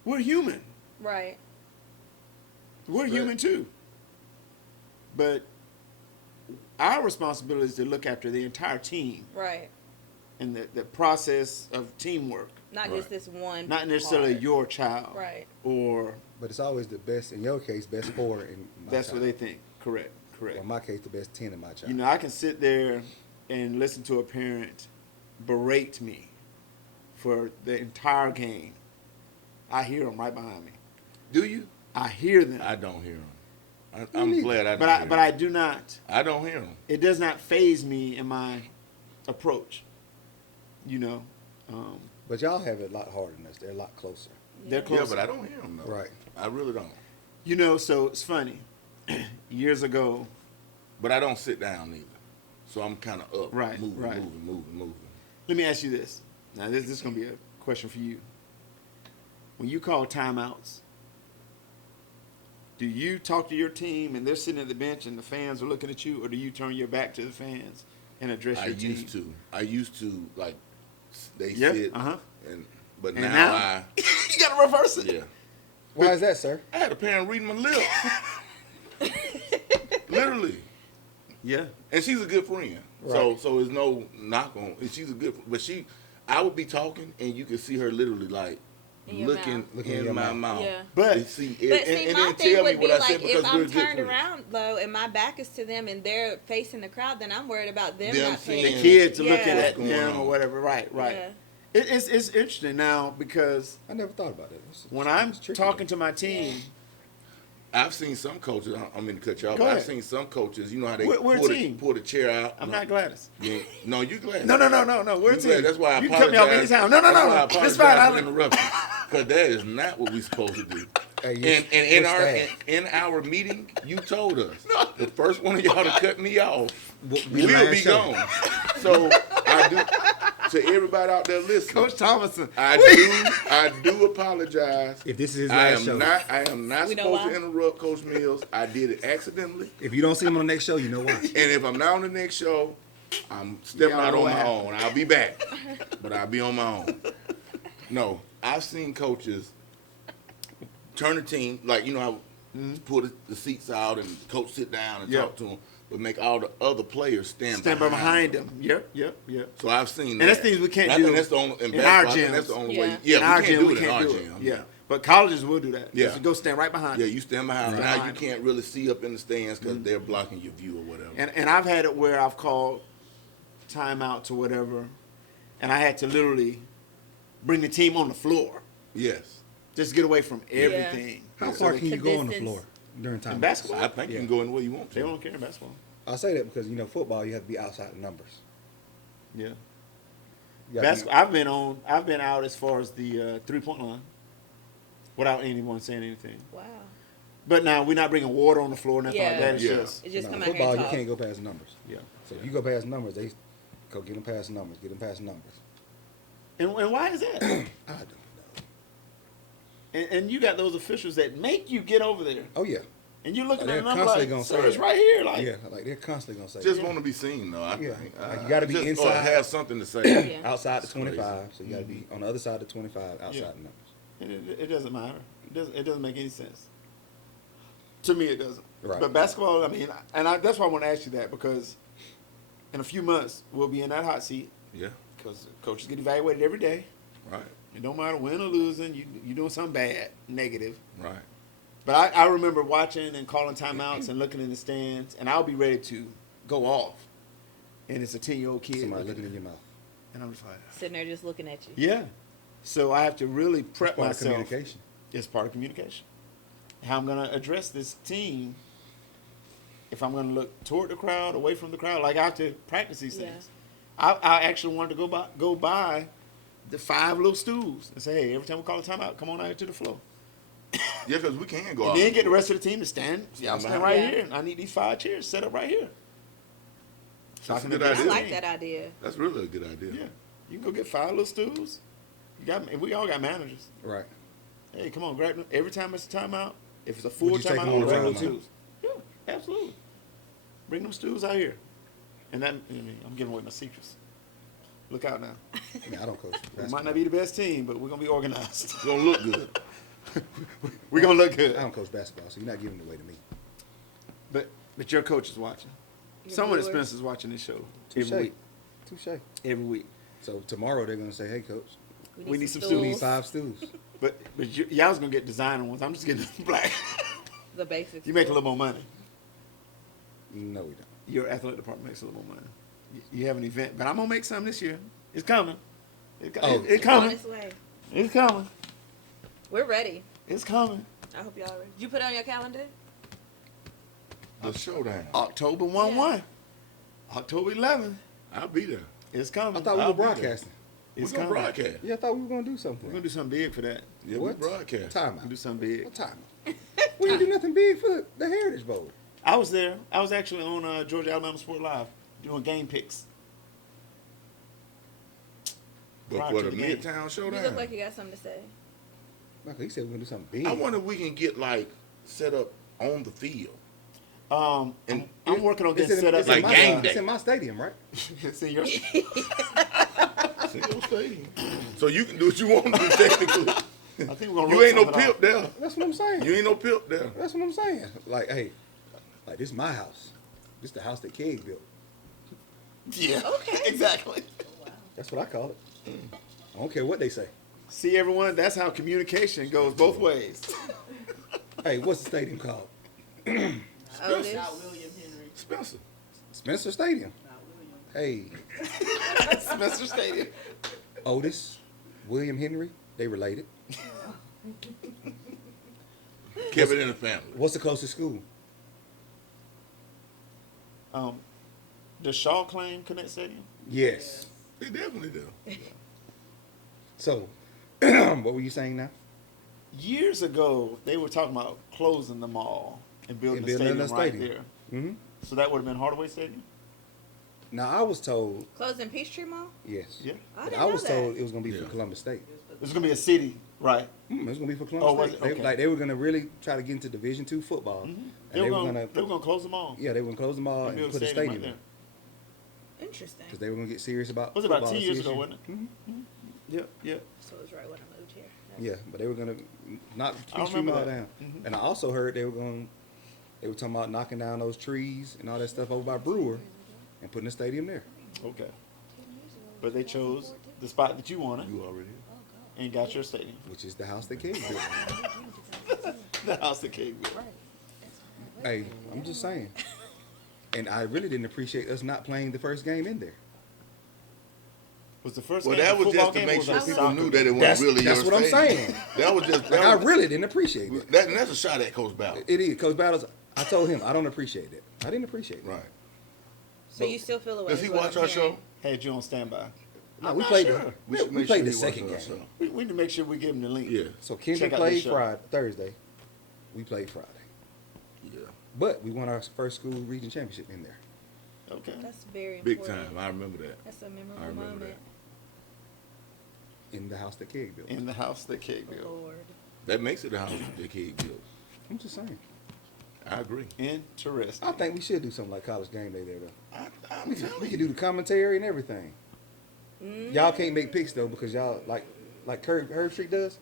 we're human. right, We're human too. But our responsibility is to look after the entire team Right. and the process of teamwork, Not Right. just this one. not necessarily part. your child. Right. Or But it's always the best, in your case, best 4 in my that's child. what they think. Correct. Or Correct. in my case, the best 10 in my child. You know, I can sit there and listen to a parent berate me for the entire game. I hear them right behind me. Do you? I hear them, I don't hear them. I'm glad I don't but hear I 'em. but I do not. I don't hear them. It does not phase me in my approach. You know, But y'all have it a lot harder than us. They're a lot closer. they're Yeah, close. but I don't hear them though. Right. I really don't. You know, so it's funny. Years ago, But I don't sit down either. So I'm kind of up, Right, moving, right. moving. let me ask you this. Now, this is going to be a question for you. When you call timeouts, do you talk to your team and they're sitting at the bench and the fans are looking at you, or do you turn your back to the fans and address I your team? used to like they Yep, sit uh-huh. but And now you got to reverse it. yeah. Why is that, sir? I had a parent reading my lips. Literally. Yeah. And she's a good friend. Right. So it's no knock on. She's a good, but I would be talking and you could see her literally like In your looking mouth. Looking in in your my mouth. mouth. Yeah. But And see, But and, see, and my then thing tell me would be what I like, said if because we're I'm good turned friends. around though, and my back is to them, and they're facing the crowd, then I'm worried about them, Them not seeing paying. the kids are Yeah. looking at What's going them on? or whatever. Right. Yeah. It's interesting now because I never thought about it. when I'm It's tricky. talking to my team, I've seen some coaches. I don't mean to cut you off. Go But I've ahead. seen some coaches. You know how they We're a pull, team. pull the chair out. I'm No. not Gladys. No, you glad. No. We're a You team. glad. That's why I you apologize. can cut me off anytime. No. That's why I That's apologize fine. for interrupting. Because that is not what we're supposed to do. Hey, And in what's our that? in our meeting, you told us the first one of y'all to cut me off, Be we'll last be show. gone. So I do. To everybody out there listening, Coach Thomason. I do apologize. If this is his I last show. am not We know supposed to why? interrupt Coach Mills. I did it accidentally. If you don't see him on the next show, you know why. And if I'm not on the next show, I'm stepping Y'all out know on what my happened. own. I'll be back, but I'll be on my own. No, I've seen coaches turn the team, like, you know how pull the seats out and the coach sit down and Yeah. talk to them, but make all the other players stand behind them. them. Yep. So I've seen that. And that's things we can't I do think that's the only, in basketball, our I think that's gyms. the only Yeah. way. In Yeah, in our we can't gym, do it in our do gym. it. Yeah. But colleges will do that. Yeah. Just go stand right behind Yeah, them. you stand behind. Right. Now you Behind them. can't really see up in the stands because they're blocking your view or whatever. And I've had it where I've called timeouts or whatever, and I had to literally bring the team on the floor. Yes. Just get away from everything. How So far they can you The go on the distance. floor during time? In basketball, I think you Yeah. can go anywhere you want to. they don't care in basketball. I say that because, football, you have to be outside the numbers. Yeah. You gotta be- Basketball. I've been out as far as the 3-point line, without anyone saying anything. Wow. But now we're not bringing water on the floor and nothing like Yeah. that. It's Yeah. just It just No, come out here football, and you talk. can't go past the numbers. yeah. So if you go past the numbers, they go get them past the numbers, get them past the numbers. And why is that? I don't know. and you got those officials that make you get over there, Oh, yeah. and you're looking They're at the number constantly like, gonna sir, say it's it. right here. Like, Yeah, like they're constantly going to say Just it. want to be seen, though. I Yeah. think. Like, you gotta be Or inside. have something to say. Yeah. outside the That's crazy. 25, so you got to be on the other side of the 25, outside Yeah. the numbers. it doesn't matter. It doesn't make any sense. To me, it doesn't. Right. But basketball, I mean, that's why I want to ask you that, because in a few months we'll be in that hot seat Yeah. because coaches get evaluated every day. Right. It don't matter win or losing, you doing something bad, negative. Right. But I remember watching and calling timeouts and looking in the stands, and I'll be ready to go off. And it's a 10-year-old kid. Somebody looking in your mouth. And I'm just like, Sitting there just looking at you. yeah. So I have to really prep It's part of myself. communication. It's part of communication. How I'm going to address this team, if I'm going to look toward the crowd, away from the crowd, like I have to practice these Yeah. things. I actually wanted to go by the 5 little stools and say, hey, every time we call a timeout, come on out here to the floor. Yeah, because we can go out. And then get the rest of the team to stand. Yeah, I'll stand right Yeah. here. I need these 5 chairs set up right here. So I That's a can good address I idea. the like team. that idea. That's really a good idea. Yeah. You can go get 5 little stools. And we all got managers. Right. Hey, come on, grab them. Every time it's a timeout, if it's a full Would you take timeout, them on the bring road, them too? stools. Yeah, absolutely. Bring them stools out here. And that, I'm giving away my secrets. Look out now. I mean, I don't coach We basketball. might not be the best team, but we're going to be organized. It's going to look good. We're gonna look good. I don't coach basketball, so you're not giving it away to me. But your coach is watching. Your Someone at viewers. Spencer's watching this show Touche. every week. Touche. Every week. So tomorrow they're gonna say, "Hey, coach, We need some we stools. need 5 stools." But y'all's gonna get designer ones. I'm just getting black. The basics. You make a little more money. No, we don't. Your athletic department makes a little more money. You have an event, but I'm gonna make some this year. It's coming. It's Oh. it's On coming. its way. It's coming. We're ready. It's coming. I hope y'all are ready. Did you put it on your calendar? The showdown. October 1-1. October 11th. I'll be there. It's coming. I thought we I'll were be there. broadcasting. We're It's gonna coming. broadcast. Yeah, I thought we were gonna do something. We're gonna do something big for that. Yeah, we What? broadcast. Time We'll out. do something big. What time? We didn't do nothing big for the Heritage Bowl. I was there. I was actually on Georgia Alabama Sport Live doing game picks. But Prior for to the the game. Midtown You showdown, look like you got something to say. Okay, he said we're gonna do something big. I wonder if we can get like set up on the field. And I'm working on getting set up. Like my, game day. It's in my stadium, right? It's in your. Single stadium. So you can do what you want to do technically. I think we're gonna. You roll ain't no something pimp out. there. That's what I'm saying. You ain't no pimp there. That's what I'm saying. Like, hey, like this is my house. This is the house that Keg built. Yeah. Okay. Exactly. That's what I call it. I don't care what they say. See, everyone, that's how communication goes both ways. Hey, what's the stadium called? Otis. Not William Henry, Spencer. Spencer Stadium. not William. Hey, Spencer Stadium. Otis, William Henry, they related. Kept it in the family. What's the closest school? Does Shaw claim Connect Stadium? Yes. They definitely do. So, what were you saying now? Years ago, they were talking about closing the mall and building And a building stadium another right stadium. there. Mm-hmm. So that would have been Hardaway Stadium? Now, I was told, Closing Peachtree Mall? yes. Yeah. I But didn't I know was that. told it was going to be for Yeah. Columbus State. It's going to be a city, right? It was going to be for Columbus Oh, was State. it? They, Okay. like, they were going to really try to get into Division II football. And They were going to close the mall. yeah, they were going to close them all and build put a stadium stadium right in. Interesting. Because they were going to get serious about Was it about football 10 years this ago, year. wasn't it? Mhm. Yep, yep. So it was right when I moved here. Yeah, but they were going to knock I Peachtree remember Mall that. down. Mhm. And I also heard they were talking about knocking down those trees and all that stuff over by Brewer and putting a stadium there. Okay. But they chose the spot that you wanted You already. and got your stadium. Which is the house that King built. The house that came with. Hey, I'm just saying. And I really didn't appreciate us not playing the first game in there. Was the first Well, game that a was football just to game or make was sure it a people soccer knew game? that it wasn't That's- really that's your what I'm stadium. saying. That was just Like, I that was, really didn't appreciate it. and that's a shot at Coach Ballard. It is. Coach Battles, I told him, I don't appreciate it. I didn't appreciate it. Right. So you still feel away? Does he is what watch I'm our hearing. show? Had you on standby. No, I'm we not played sure. We the, should we make played sure the he second watches game. our show. We need to make sure we give him the link. Yeah. So Kendrick Check out this played show. Friday, Thursday. We played Friday. Yeah. But we won our first school region championship in there. Okay. That's very Big important. time. I remember that. That's a memorable I remember moment. In the house that Keg built. In the house that Kate built. Lord. That makes it the house that kid built. I'm just saying. I agree. Interesting. I think we should do something like college game day there though. I'm We telling can you. do the commentary and everything. Y'all can't make picks though because y'all like Herb Street does.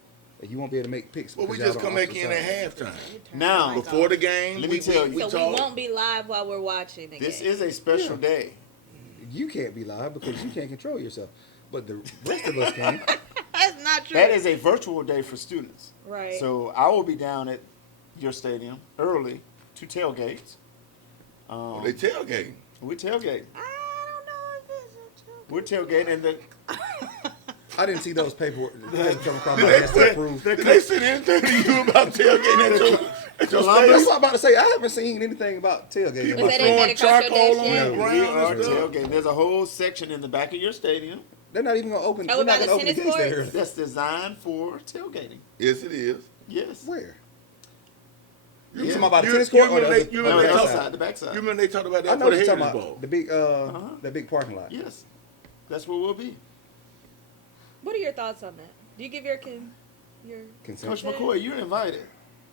You won't be able to make picks. Well, we because just y'all come don't back in offer at sides. halftime. Now, Before the game, Let me tell you. So we talk. won't be live while we're watching the this game. is a special Yeah. day. You can't be live because you can't control yourself. But the rest of us can. That's not true. That is a virtual day for students. Right. So I will be down at your stadium early to tailgate. They tailgating. We tailgate. I don't know if it's a joke. We're tailgating, and the I didn't see those paperwork. Come across my Did they, desk say, approved. did they say anything to you about tailgating at your That's what stadium? I'm about to say. I haven't seen anything about tailgating. People They didn't throwing get across your charcoal desk on yet? the No, we ground are and stuff. tailgating. There's a whole section in the back of your stadium They're not even gonna open. Oh, They're not by the gonna open the tennis gates there. courts? that's designed for tailgating. Yes, it is. Yes. Where? Yeah. You talking about the You- tennis you court or remember the they- you No, remember the they outside? outside, the backside. You remember they talked about I that know for what the you're talking Heritage about. Bowl? The big, the big parking lot. Yes. That's where we'll be. What are your thoughts on that? Do you give your Consent. Coach McCoy, you're invited.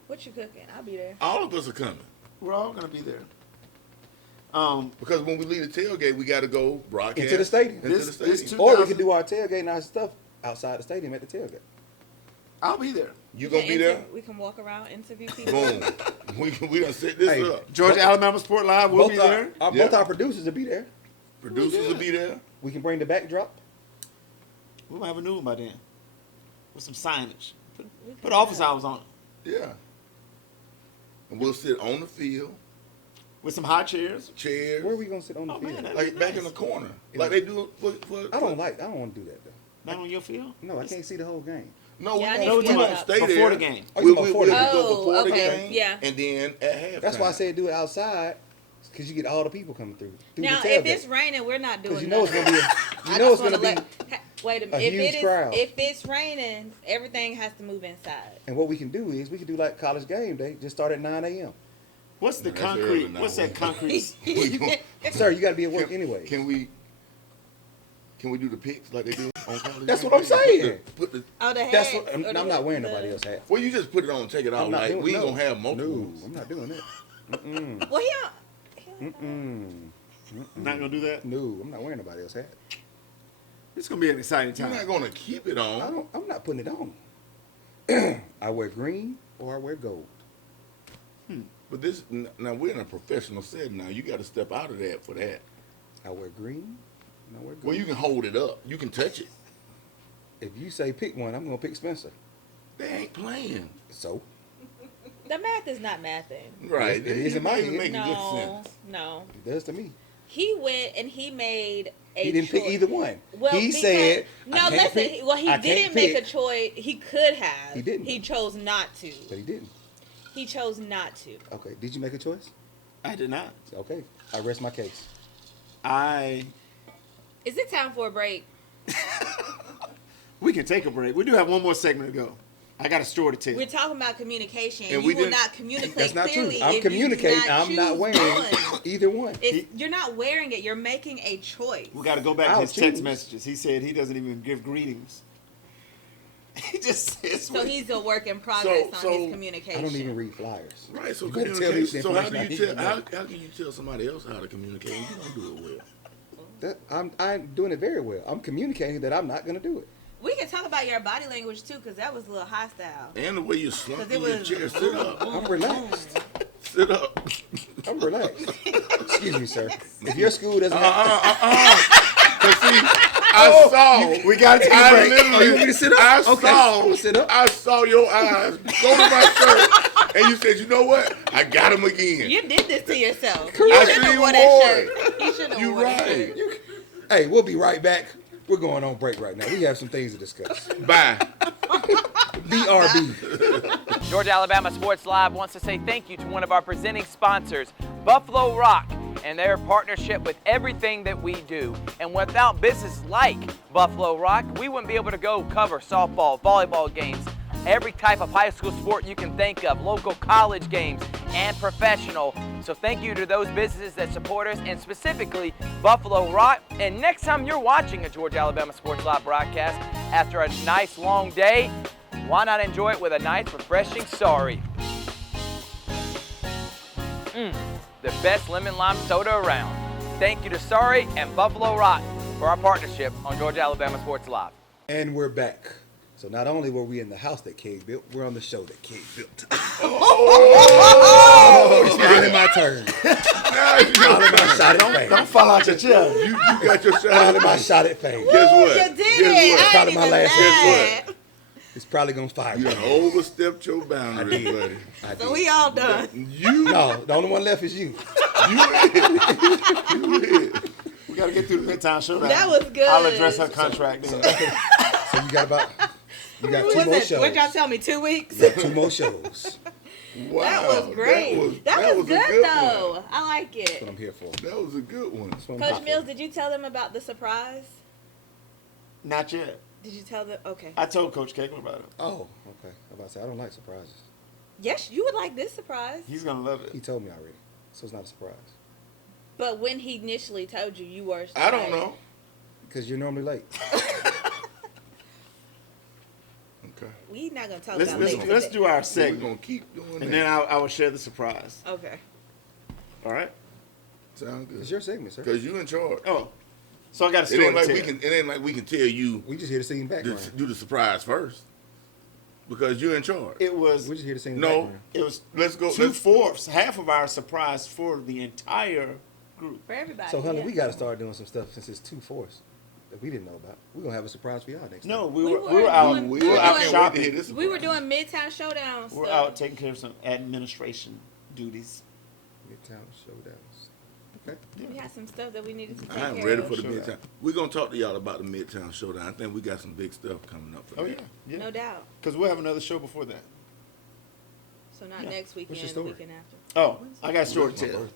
what you cooking? I'll be there. All of us are coming. We're all gonna be there. Because when we leave the tailgate, we got to go broadcast Into the stadium. Into This- the this stadium. two- Or we 2000 could do our tailgate and our stuff outside the stadium at the tailgate. I'll be there. You gonna be there? We can walk around, interview people. Boom. We done set this Hey, up. Georgia Alabama Sport Live will both be our, there. both our producers will be there. Producers will be there. We can bring the backdrop. We might have a new one by then with some signage. Put office hours on it Yeah. And we'll sit on the field, with some high chairs. chairs, Where are we gonna sit on the Oh, field? man, that- like back in the corner, like they do for I don't want to do that though. Not on your field. No, I can't see the whole game. No, Yeah, I we need won't, to we get won't up. stay there Before the game. Oh, We you will before the game. go before the okay, game, yeah. and then at halftime. That's why I said do it outside, because you get all the people coming through Now, the if tailgate. it's raining, we're not doing Because you know it's nothing. gonna be I you know it's just gonna wanna be. wait a a minute. If huge it is, crowd. if it's raining, everything has to move inside. And what we can do is we can do like college game day. Just start at 9 a.m. What's the That's early concrete? now. What's that concrete? We gon- Sir, you got to be at work anyway. Can we do the picks like they do on college? That's game what I'm day? saying. Put the, Oh, the That's hats what, I'm or not wearing the- nobody else's hat. well, you just put it on, take it off. I'm not Like doing, we ain't no. gonna have multiple. No, I'm not doing that. Mm-mm. Well, he don't. Mm-mm. Not gonna do that. No, I'm not wearing nobody else's hat. It's gonna be an exciting You're time. not gonna keep it on. I'm not putting it on. I wear green or I wear gold. But this now we're in a professional setting. Now you got to step out of that for that. I wear green and I wear gold. Well, you can hold it up. You can touch it. If you say pick one, I'm gonna pick Spencer. They ain't playing. So The math is not mathing. Right. It is in my doesn't head. make good No, sense. no. it does to me. He went and he made a He didn't pick choice. either one. Well, He because- said, no. I can't Listen, pick. well, he I can't didn't make a pick. choice. He could have. He didn't. He chose not to. But he didn't. He chose not to. Okay. Did you make a choice? I did not. Okay. I rest my case. Is it time for a break? We can take a break. We do have one more segment to go. I got a story to tell. We're talking about communication. And You we will didn't- not communicate That's not true. clearly I'm if you do communicating. not I'm not choose wearing one. either one. You're not wearing it. You're making a choice. We got to go back to I'll his text choose. messages. He said he doesn't even give greetings. He just says. So he's a work in progress So- on his communication. I don't even read flyers. Right. So You better tell me communication. the So how do information I you need tell? to How know. can you tell somebody else how to communicate? And you don't do it well. I'm doing it very well. I'm communicating that I'm not going to do it. We can talk about your body language too, because that was a little hostile. And the way you slump 'Cause in it your was- chair. Sit up. I'm relaxed. Sit up. I'm relaxed. Excuse me, sir. If your school doesn't have... Cause see, I saw. We got to take a I break. literally. Oh, you want me to sit up? I Okay. saw. I'll sit up. I saw your eyes go to my shirt, and you said, "You know what? I got him again." You did this to yourself. Correct. You I shouldn't have seen worn you that wore shirt. You shouldn't have You worn that right. shirt. Hey, we'll be right back. We're going on break right now. We have some things to discuss. Bye. BRB. Georgia Alabama Sports Live wants to say thank you to one of our presenting sponsors, Buffalo Rock, and their partnership with everything that we do. And without businesses like Buffalo Rock, we wouldn't be able to go cover softball, volleyball games, every type of high school sport you can think of, local college games, and professional. So thank you to those businesses that support us, and specifically Buffalo Rock. And next time you're watching a Georgia Alabama Sports Live broadcast after a nice long day, why not enjoy it with a nice refreshing Sorry? The best lemon lime soda around. Thank you to Sorry and Buffalo Rock for our partnership on Georgia Alabama Sports Live. And we're back. So not only were we in the house that Cade built, we're on the show that Cade built. It's finally my turn. Finally my shot at fame. Don't fall out your chair. You got your Finally shot. my shot at fame. Guess what? You did Guess it. what? I Probably ain't my even last mad. It's probably going to fire You me. done overstepped your boundaries, buddy. I So did. we all done. You, No, the only one left is you. you is. We got to get through the midtown showdown. That was good. I'll address her contract then. So you got two more What'd y'all shows. tell me? 2 weeks? You got 2 more shows. Wow. That was great. That was a good one. though. I like That's it. what I'm here for. That was a good one. That's what I'm Coach here Mills, for. did you tell them about the surprise? Not yet. Did you tell them? Okay. I told Coach Cagle about it. Oh, okay. I'm about to say, I don't like surprises. Yes, you would like this surprise. He's going to love He it. told me already, so it's not a surprise. But when he initially told you, you were. I don't like- know. Because you're normally late. Okay. We not gonna talk Let's, about let's, late let's today. do our We're segment. gonna keep doing And that. then I will share the surprise. Okay. All right? Sound It's good. your segment, sir. Cause you in charge. Oh, so I got a It story ain't like to we tell. can. It ain't like we can tell you We just here to see him to background. do the surprise first. because you're in charge. It was We're just here to sing the No, background. it was let's go. let's- 2/4, half of our surprise for the entire group. For everybody. So, honey, yeah. we got to start doing some stuff since it's 2/4 that we didn't know about. We're going to have a surprise for y'all next time. No, We we were were out. doing- We we were were out doing- Can't wait to hear shopping. this We were surprise. doing Midtown Showdown We're stuff. out taking care of some administration duties. Midtown Showdowns. Okay. We had some stuff that we needed to take I am care ready of. for the Showdown. Midtown. We're gonna talk to y'all about the Midtown Showdown. I think we got some big stuff coming up for Oh that. yeah, No yeah. doubt. Because we'll have another show before that. So not Yeah. next weekend, What's your the story? weekend after. Oh, I got a story to tell.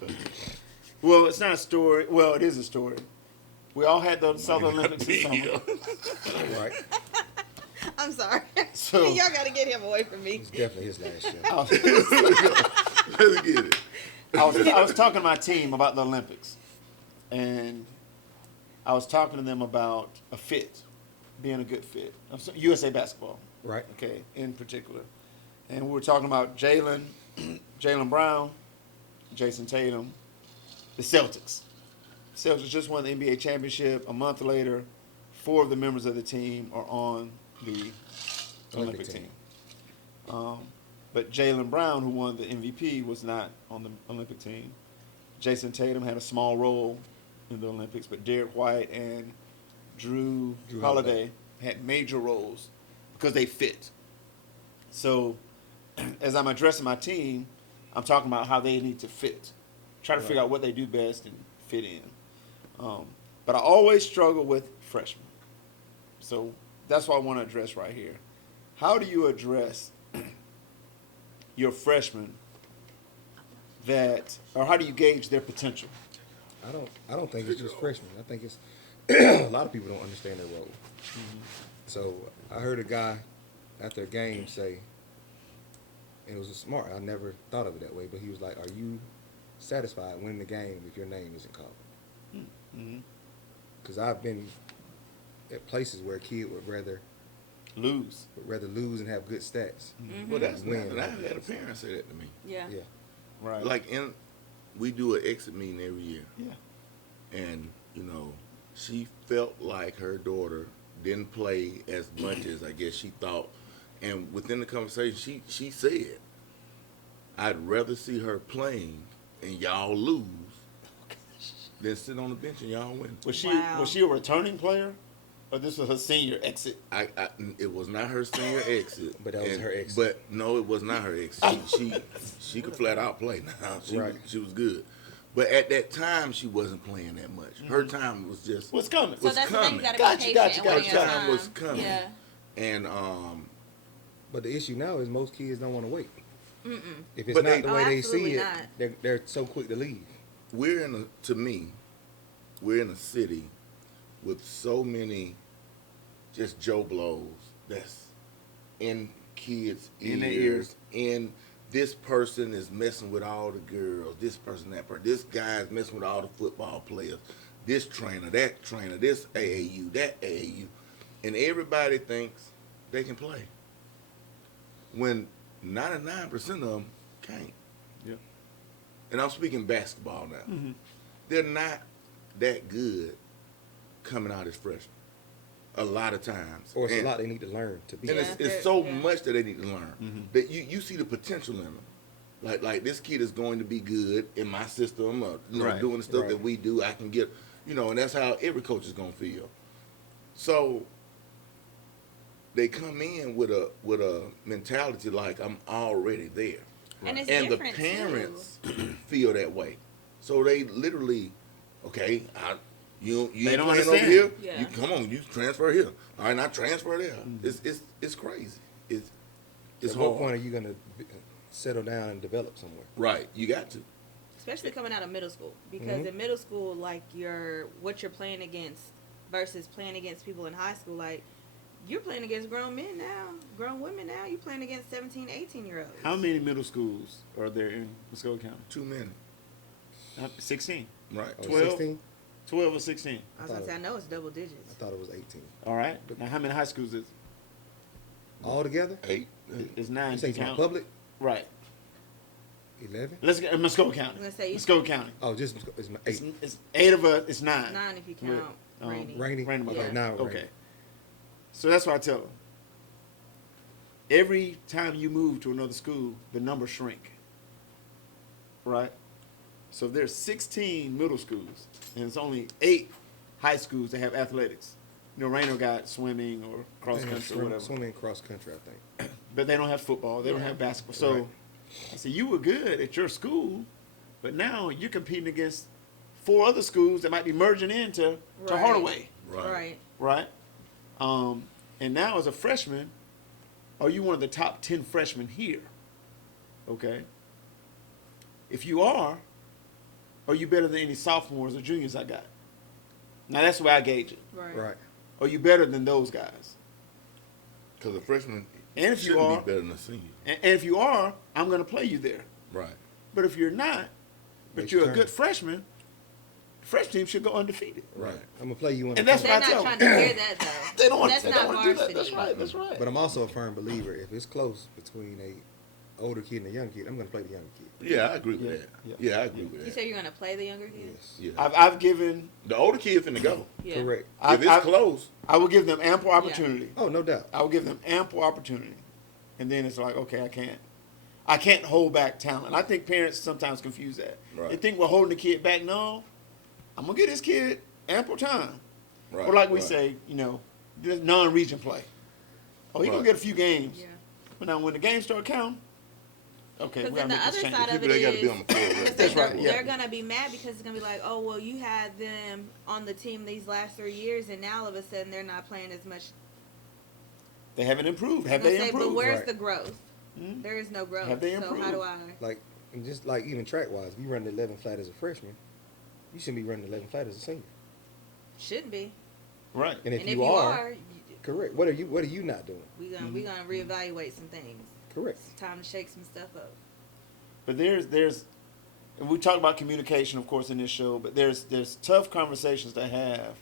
Well, it's not a story. Well, it is a story. We all had the Southern Olympics this summer. Right. I'm sorry. So- Y'all got to get him away from me. It's definitely his last show. I was, Let's get it. I was talking to my team about the Olympics, and I was talking to them about a fit, being a good fit. USA basketball, Right. okay, in particular. And we were talking about Jalen Brown, Jason Tatum, the Celtics. Celtics just won the NBA championship. A month later, 4 of the members of the team are on the Olympic team. But Jalen Brown, who won the MVP, was not on the Olympic team. Jason Tatum had a small role in the Olympics, but Derek White and Drew Holiday had major roles because they fit. So as I'm addressing my team, I'm talking about how they need to fit. Try to figure out what they do best and fit in. But I always struggle with freshmen. So that's what I want to address right here. How do you address your freshmen or how do you gauge their potential? I don't think it's just freshmen. I think it's a lot of people don't understand their role. So I heard a guy after a game say, and it was smart. I never thought of it that way, but he was like, "Are you satisfied winning the game if your name isn't called?" Because I've been at places where a kid would rather Lose. lose and have good stats. Well, that's Win. and I've had a parent say that to me. Yeah. Yeah. Right. Like we do an exit meeting every year, Yeah. and she felt like her daughter didn't play as much as I guess she thought, and within the conversation, she said, "I'd rather see her playing and y'all lose than sit on the bench and y'all win." Was Wow. she a returning player? Or this was her senior exit? It was not her senior exit, But that was her exit. But no, it was not her exit. She could flat out play now. She was good, but at that time she wasn't playing that much. Her time was just What's coming? So was that's the thing. You coming. got to be Gotcha, patient. gotcha, and wait your Her time was coming. Yeah. and But the issue now is most kids don't want to wait. If it's But not they- the way they see absolutely it, not. they're so quick to leave. we're in a city with so many just Joe Blows that's in kids' In their ears. And this person is messing with all the girls. This person, that person. This guy's messing with all the football players. This trainer, that trainer. This AAU, that AAU. And everybody thinks they can play. When 99% of them can't. Yep. And I'm speaking basketball now. They're not that good coming out as freshmen. A lot of times. Or it's And- a lot they need to learn to be. and Yeah, it's so yeah. much that they need to learn that you see the potential in them. Like this kid is going to be good in my system, Right, doing the stuff right. that we do. I can get, and that's how every coach is gonna feel. So they come in with a mentality like I'm already there, And it's and the different, too. parents feel that way. So they literally, okay, you They ain't don't playing over understand. here. Yeah. You come on, you transfer here. All right, now transfer there. It's crazy. It's At what hard. point are you going to settle down and develop somewhere? Right, you got to. Especially coming out of middle school, because in middle school, like what you're playing against versus playing against people in high school, like you're playing against grown men now, grown women now. You're playing against 17, 18-year-olds. How many middle schools are there in Muskogee County? Too many. 16. Right. Oh, 12? 16? 12 or 16. I was gonna say I know it's double digits. I thought it was 18. All right. Now, how many high schools is All together? 8. It's 9 You to say from count? public? Right. 11? Let's get Muskogee County. I was gonna say, Muskogee County. Oh, just it's It's, 8. it's 8 of us. It's 9. 9 if you With, count Rainy. Rainy? Rainy Okay, Yeah. now Okay. So that's what I tell them. every time you move to another school, the numbers shrink. Right? So there's 16 middle schools, and it's only 8 high schools that have athletics. You know, Reno got swimming or cross country or whatever. Swimming, cross country, I think. But they don't have football. They don't have basketball. So Right. I said, you were good at your school, but now you're competing against 4 other schools that might be merging into to Right. Hardaway, Right. right? And now as a freshman, are you one of the top 10 freshmen here? Okay. If you are you better than any sophomores or juniors I got? Now that's the way I gauge it. Right. Right. Are you better than those guys? Because a freshman And if you shouldn't are, be better than a senior. and if you are, I'm going to play you there. Right. But if you're not, but Makes you're a sense. good freshman, the fresh team should go undefeated. Right. I'm gonna play you on And the that's team. what They're I not tell trying them. to hear that though. They don't want That's they not don't want to do that. varsity. That's right. That's right. But I'm also a firm believer. If it's close between a older kid and a young kid, I'm gonna play the younger kid. Yeah, I agree with Yeah, that. yeah. Yeah, I agree with You that. say you're gonna play the younger kid? Yes. Yeah. I've given. The older kid finna go. Yeah. Correct. If it's close, I will give them ample opportunity. Oh, no doubt. I will give them ample opportunity, and then it's like, okay, I can't hold back talent. I think parents sometimes confuse that. Right. They think we're holding the kid back. No, I'm gonna give this kid ample time. right. Or like we right. say, this non-region play. Oh, he gonna Right. get a few games. Yeah. But now when the games start counting, okay, Because we then gotta the make this other change. side of People, it they got to is, be on the floor. it's right? like That's they're, right, yeah. they're gonna be mad because it's gonna be like, oh well, you had them on the team these last 3 years, and now all of a sudden they're not playing as much. They haven't improved. Have I'm gonna they say, improved? but where's Right. the growth? Hmm? There is no growth. Have they So how improved? do I? Like, and just like even track wise, if you run the 11 flat as a freshman, you shouldn't be running the 11 flat as a senior. Shouldn't be. Right. And if and you are, correct. What are you not doing? we gonna reevaluate some things. Correct. It's time to shake some stuff up. But there's, and we talk about communication, of course, in this show. But there's tough conversations to have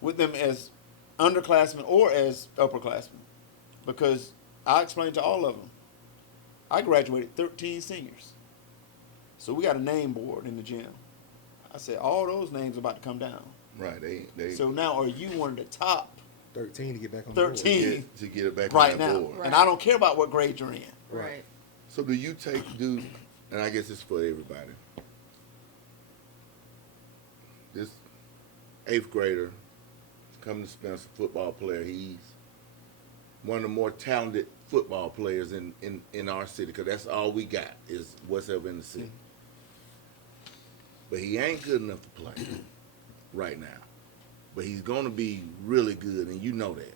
with them as underclassmen or as upperclassmen, because I explained to all of them, I graduated 13 seniors, so we got a name board in the gym. I said all those names are about to come down. Right. They So now, are you one of the top 13 to get back on the board. 13 to get it back right on that now? board. Right. And I don't care about what grade you're in. Right. So do you and I guess it's for everybody. This 8th grader coming to Spencer, football player. He's one of the more talented football players in our city, because that's all we got is what's ever in the city. But he ain't good enough to play right now. But he's going to be really good, and you know that.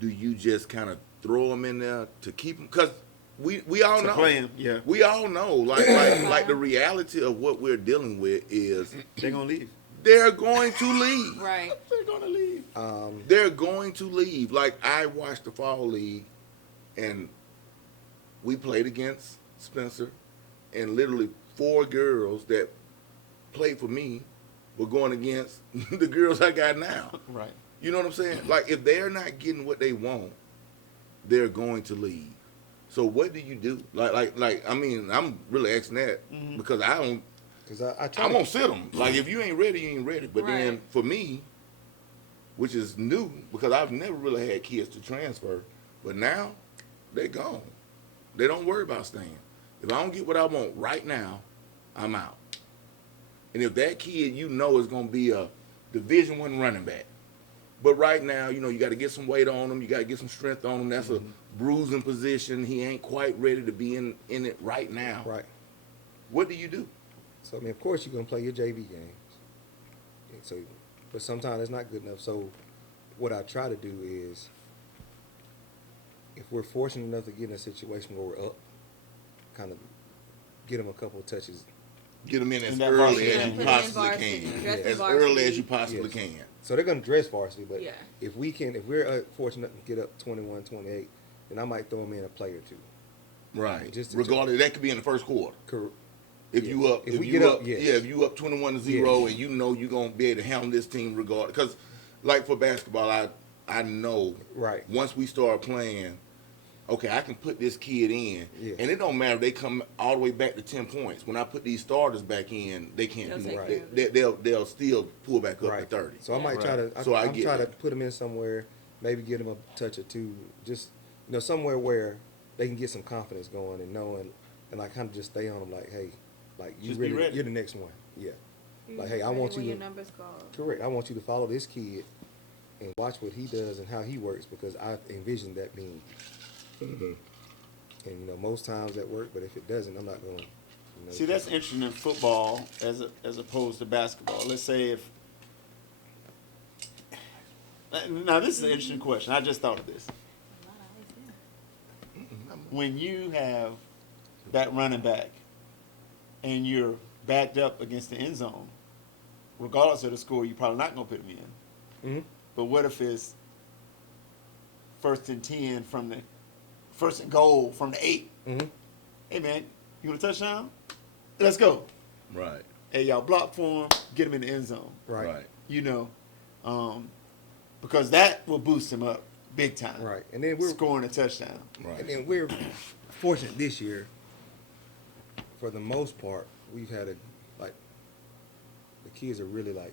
Do you just kind of throw him in there to keep him? Because we all To know. play him, yeah. We all know. Like the reality of what we're dealing with is They're gonna leave. they're going to leave. Right. They're gonna leave. They're going to leave. Like, I watched the fall league, and we played against Spencer, and literally 4 girls that played for me were going against the girls I got now. Right. You know what I'm saying? Like, if they're not getting what they want, they're going to leave. So what do you do? Like I mean, I'm really asking that because I don't. Because I try I'm to gonna sit them. Like, if you ain't ready, you ain't ready. But then Right. for me, which is new because I've never really had kids to transfer, but now they're gone. They don't worry about staying. If I don't get what I want right now, I'm out. And if that kid is gonna be a Division I running back, but right now, you got to get some weight on him, you got to get some strength on him. That's a bruising position. He ain't quite ready to be in it right now. right. What do you do? So I mean, of course, you're gonna play your JV games. And so, but sometimes it's not good enough. So, what I try to do is, if we're fortunate enough to get in a situation where we're up, kind of get them a couple of touches. Get them in as In that early varsity. as Yeah, you put 'em in possibly varsity, can. dress in As varsity. early as you possibly Yes. can. So they're gonna dress varsity, but Yeah. if we're fortunate enough to get up 21, 28, then I might throw them in a play or two. Right. Just- Regardless, that could be in the first quarter. If Yeah. you up, If we you get up, yeah, yes. if you up 21-0, Yes. and you're gonna be able to handle this team regardless. Because, like for basketball, I know Right. once we start playing, okay, I can put this kid in, Yes. and it don't matter if they come all the way back to 10 points. When I put these starters back in, they can't They'll do take that. care of They'll still pull back up Right. to 30. So I might Right. try to. So I I'm get try to that. put them in somewhere, maybe get them a touch or two, just somewhere where they can get some confidence going and knowing, and like kind of just stay on them like, hey, like you Just be ready. you're the next one. Yeah. Like, hey, I Ready want when you your to, number's called. correct. I want you to follow this kid and watch what he does and how he works because I envision that being you. And most times that work, but if it doesn't, I'm not going to. See, that's interesting in football as opposed to basketball. Let's say if now this is an interesting question. I just thought of this. When you have that running back and you're backed up against the end zone, regardless of the score, you're probably not going to put him in. Mm-hmm. But what if it's 1st and 10 from the 1st and goal from the 8? Mm-hmm. Hey man, you want a touchdown? Let's go. Right. Hey, y'all block for him, get him in the end zone. Right. Because that will boost him up big time. Right. And then we're scoring a touchdown. Right. And then we're fortunate this year. For the most part, we've had the kids are really like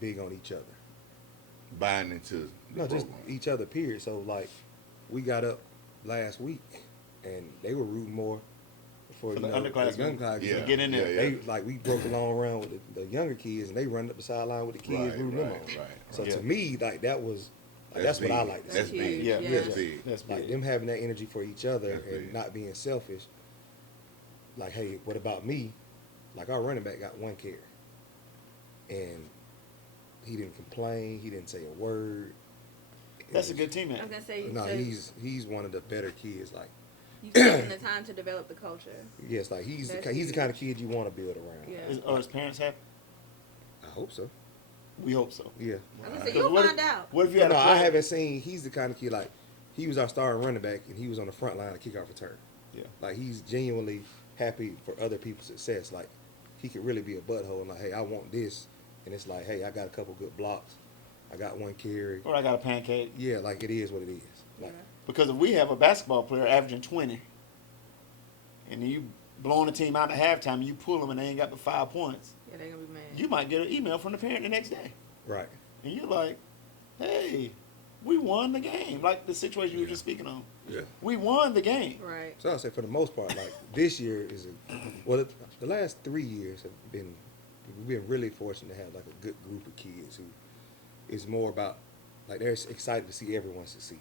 big on each other. Buying into the No, just program. each other. Period. So like, we got up last week, and they were rooting more for the young underclassmen guys. Yeah. to get in there. Yeah, They like we broke along around with the younger kids, and they run up the sideline with the kids rooting them on. right. So Yeah. to me, like that was that's what big. I like to That's see. big. Yeah. That's Yeah. big. That's Like big. them having that energy for each other That's and big. not being selfish. Like, hey, what about me? Like our running back got 1 carry, and he didn't complain. He didn't say a word. It That's a was- good teammate. I was gonna say, No, so he's one of the better kids. Like, you've taken the time to develop the culture. yes, like he's That's the huge. kind of kid you want to build around. Yeah. Are his parents happy? I hope so. We hope so. Yeah. I was gonna say, Because you'll what find if- out. What if you Yeah, had no, a I player- haven't seen. He's the kind of kid like he was our starting running back, and he was on the front line of kickoff return. Yeah. Like he's genuinely happy for other people's success. Like he could really be a butthole and like, hey, I want this, and it's like, hey, I got a couple good blocks, I got 1 carry. Or I got a pancake. Yeah, like it is what it is. Like, Because if we have a basketball player averaging 20, and then you blowing the team out at halftime, and you pull them and they ain't got but 5 points, Yeah, they're gonna be mad. you might get an email from the parent the next day. right. And you're like, hey, we won the game. Like the situation you were just speaking on. Yeah. We won the game. Right. So I'll say for the most part, like this year is the last 3 years have been we've been really fortunate to have like a good group of kids who is more about like they're excited to see everyone succeed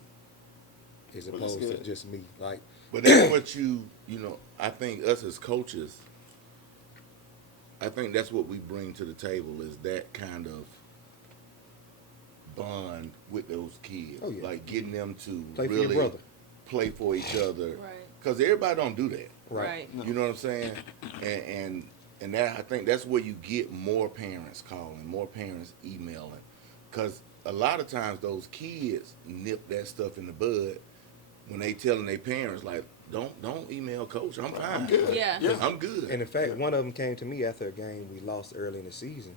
as Well, that's opposed to good. just me. Like But that's what I think us as coaches, I think that's what we bring to the table is that kind of bond with those kids. Oh, yeah. Like getting them to Play for your really brother. play for each other. Right. Because everybody don't do that. Right. No. You know what I'm saying? And that I think that's where you get more parents calling, more parents emailing, because a lot of times those kids nip that stuff in the bud when they telling their parents like, don't email coach, I'm fine, I'm good. Yeah. Yeah. I'm good. And in fact, one of them came to me after a game we lost early in the season,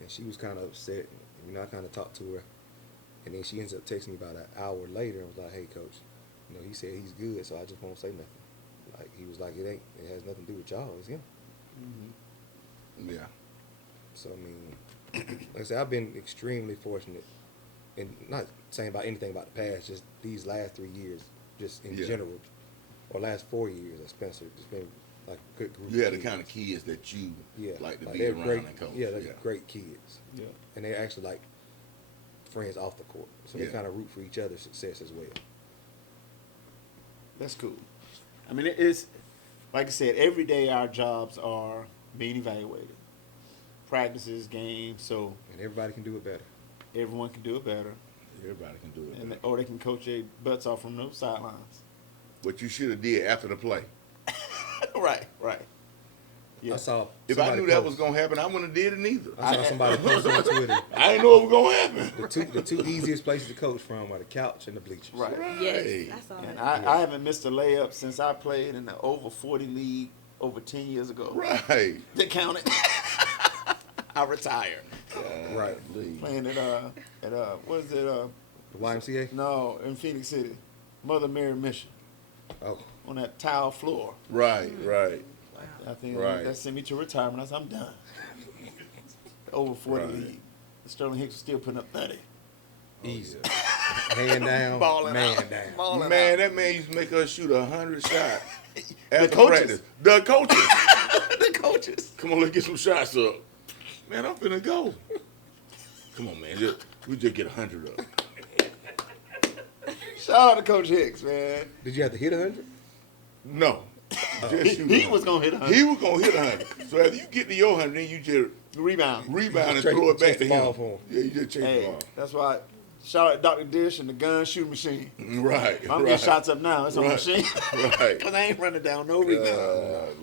and she was kind of upset. I kind of talked to her, and then she ends up texting me about an hour later. I was like, "Hey, coach, he said he's good, so I just won't say nothing." Like he was like, "It has nothing to do with y'all. It's him." Yeah. So I mean, like I said, I've been extremely fortunate, and not saying about anything about the past, just these last 3 years, just in Yeah. general, or last 4 years at Spencer, it's been like a good group. You had the kids. kind of kids that you Yeah, like to be they're around great. and coach. Yeah, they're great kids, Yeah. and they're actually like friends off the court. So they Yeah. kind of root for each other's success as well. That's cool. I mean, it's like I said, every day our jobs are being evaluated. Practices, games, so And everybody can do it better. everyone can do it better, Everybody can do it. and or they can coach their butts off from those sidelines. What you should have did after the play. Right. Yeah. I saw. If I somebody knew that post- was gonna happen, I wouldn't have did it neither. I saw somebody post on Twitter. I didn't know it was gonna happen. The two easiest places to coach from are the couch and the bleachers. Right. Yes, Right. I saw And that. I haven't missed a layup since I played in the over 40 league over 10 years ago. Right. They counted. I retired. Right. Playing at what is it? The YMCA. No, in Phoenix City, Mother Mary Mission Oh, on that tile floor. Right. I think Right. that sent me to retirement. I said, I'm done. Over 40 Right. league. Sterling Hicks was still putting up 30. easy. hand down, Balling man out. down. Balling Man, out. that man used to make us shoot 100 shots after coaches. practice. The coaches. The coaches. Come on, let's get some shots up. Man, I'm finna go. Come on, man. We just get 100 up. Shout out to Coach Hicks, man. Did you have to hit 100? No. Just shoot He 100. was gonna hit 100. He was gonna hit 100. So after you get to your 100, then you just Rebound. rebound and Chase- throw it back chase to the ball him. for him. Yeah, you just chase the Hey, ball. that's why. Shout out to Dr. Dish and the gun shooting machine. Right. I'm getting shots up now. It's on the machine. Right. Because I ain't running down no rebound.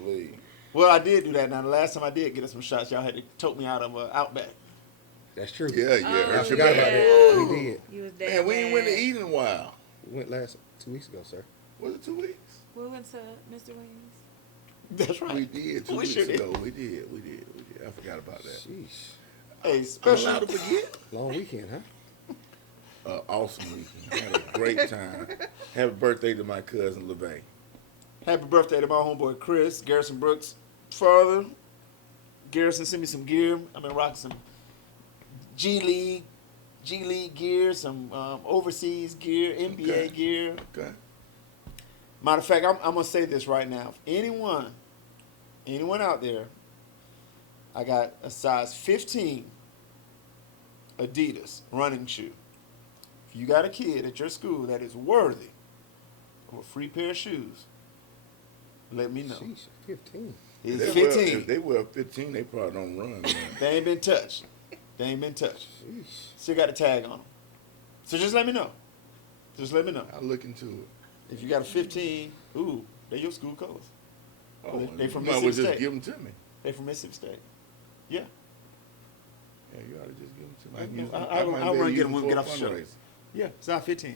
Golly. Well, I did do that. Now, the last time I did get us some shots, y'all had to tote me out of Outback. That's true. Yeah, yeah. Oh, I Hurt your forgot about back. that. We did. You was there. Man, we ain't went to eat in a while. We went last 2 weeks ago, sir. Was it 2 weeks? We went to Mr. Wings. That's right. We did 2 We weeks sure did. ago. We did. I forgot about that. Sheesh. Hey, I'm special. allowed to forget. Long weekend, huh? Awesome weekend. Had a great time. Happy birthday to my cousin LeVay. Happy birthday to my homeboy Chris, Garrison Brooks' father. Garrison sent me some gear. I've been rocking some G League gear, some overseas gear, NBA Okay. gear. Okay. Matter of fact, I'm gonna say this right now. If anyone out there, I got a size 15 Adidas running shoe. If you got a kid at your school that is worthy of a free pair of shoes, let me know. Sheesh, 15. It's If 15. they wear 15, they probably don't run, man. They ain't been touched. Sheesh. Still got a tag on them. So just let me know. I'll look into it. If you got a 15, ooh, they your school colors. Oh, They from you might as well Mississippi just State. give them to me. They from Mississippi State. Yeah. Yeah, you ought to just give them to me. I- can use them. I'll might run be able to get use them when we for get a off the show. fundraiser. Yeah, size 15.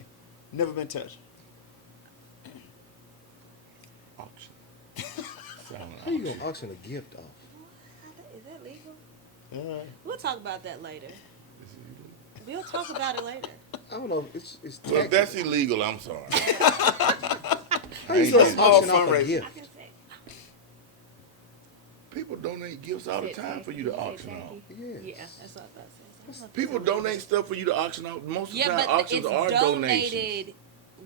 Never been touched. Auction. How you gonna auction a gift off? Is that legal? All right. We'll talk about that later. We'll talk about it later. I don't know. It's Well, if that's illegal, I'm sorry. How you I gonna ain't auction all off a fundraising. gift? I can say. People donate gifts all the time for you to auction off. Yes. Yeah, that's what I thought. So People donate stuff for you to auction off. Most of the Yeah, time, but auctions it's are donations. donated.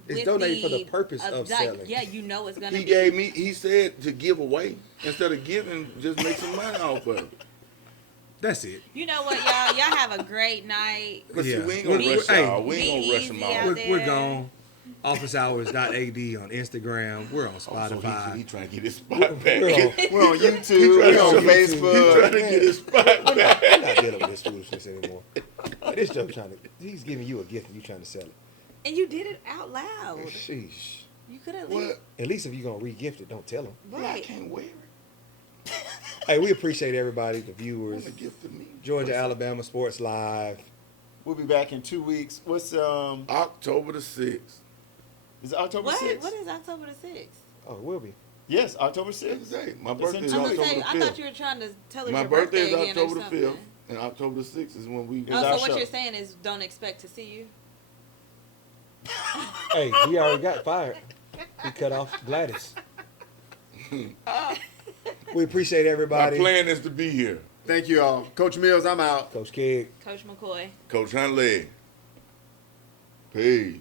It's with donated for the purpose of like, selling. Yeah, you know it's gonna He be. gave me. He said to give away instead of giving. Just make some money off of it. That's it. You know what, y'all? Y'all have a great night. But see, Yeah. we ain't gonna We're- rush hey, y'all. We be ain't gonna rush them easy all. out We're there. gone. Officehours.ad on Instagram. We're on Oh, so Spotify. he trying to get his spot back. We're on, We're on YouTube. We're on He Facebook. trying to get his spot back. we're not dealing with this foolishness anymore. This joke he's giving you a gift and you trying to sell it. And you did it out loud. Sheesh. You could have What? At least if you're gonna re-gift it, don't tell them. Yeah, I right. can't wear it. Hey, we appreciate everybody, the What viewers. a gift to me. Georgia, Alabama Sports Live. We'll be back in 2 weeks. What's October the 6th. is it October What? 6th? What is October the 6th? Oh, it will be. Yes, October That's 6th. the day. My That's birthday in is two I weeks. was October gonna say, the I thought 5th. you were trying to tell us My your birthday is again or October the something. 5th, and October the 6th is when we. It's Oh, our so what show. you're saying is don't expect to see you? Hey, he already got fired. He cut off Gladys. We appreciate My everybody. plan is to be here. Thank you all. Coach Mills, I'm out. Coach Kig. Coach McCoy. Coach Huntley. Peace.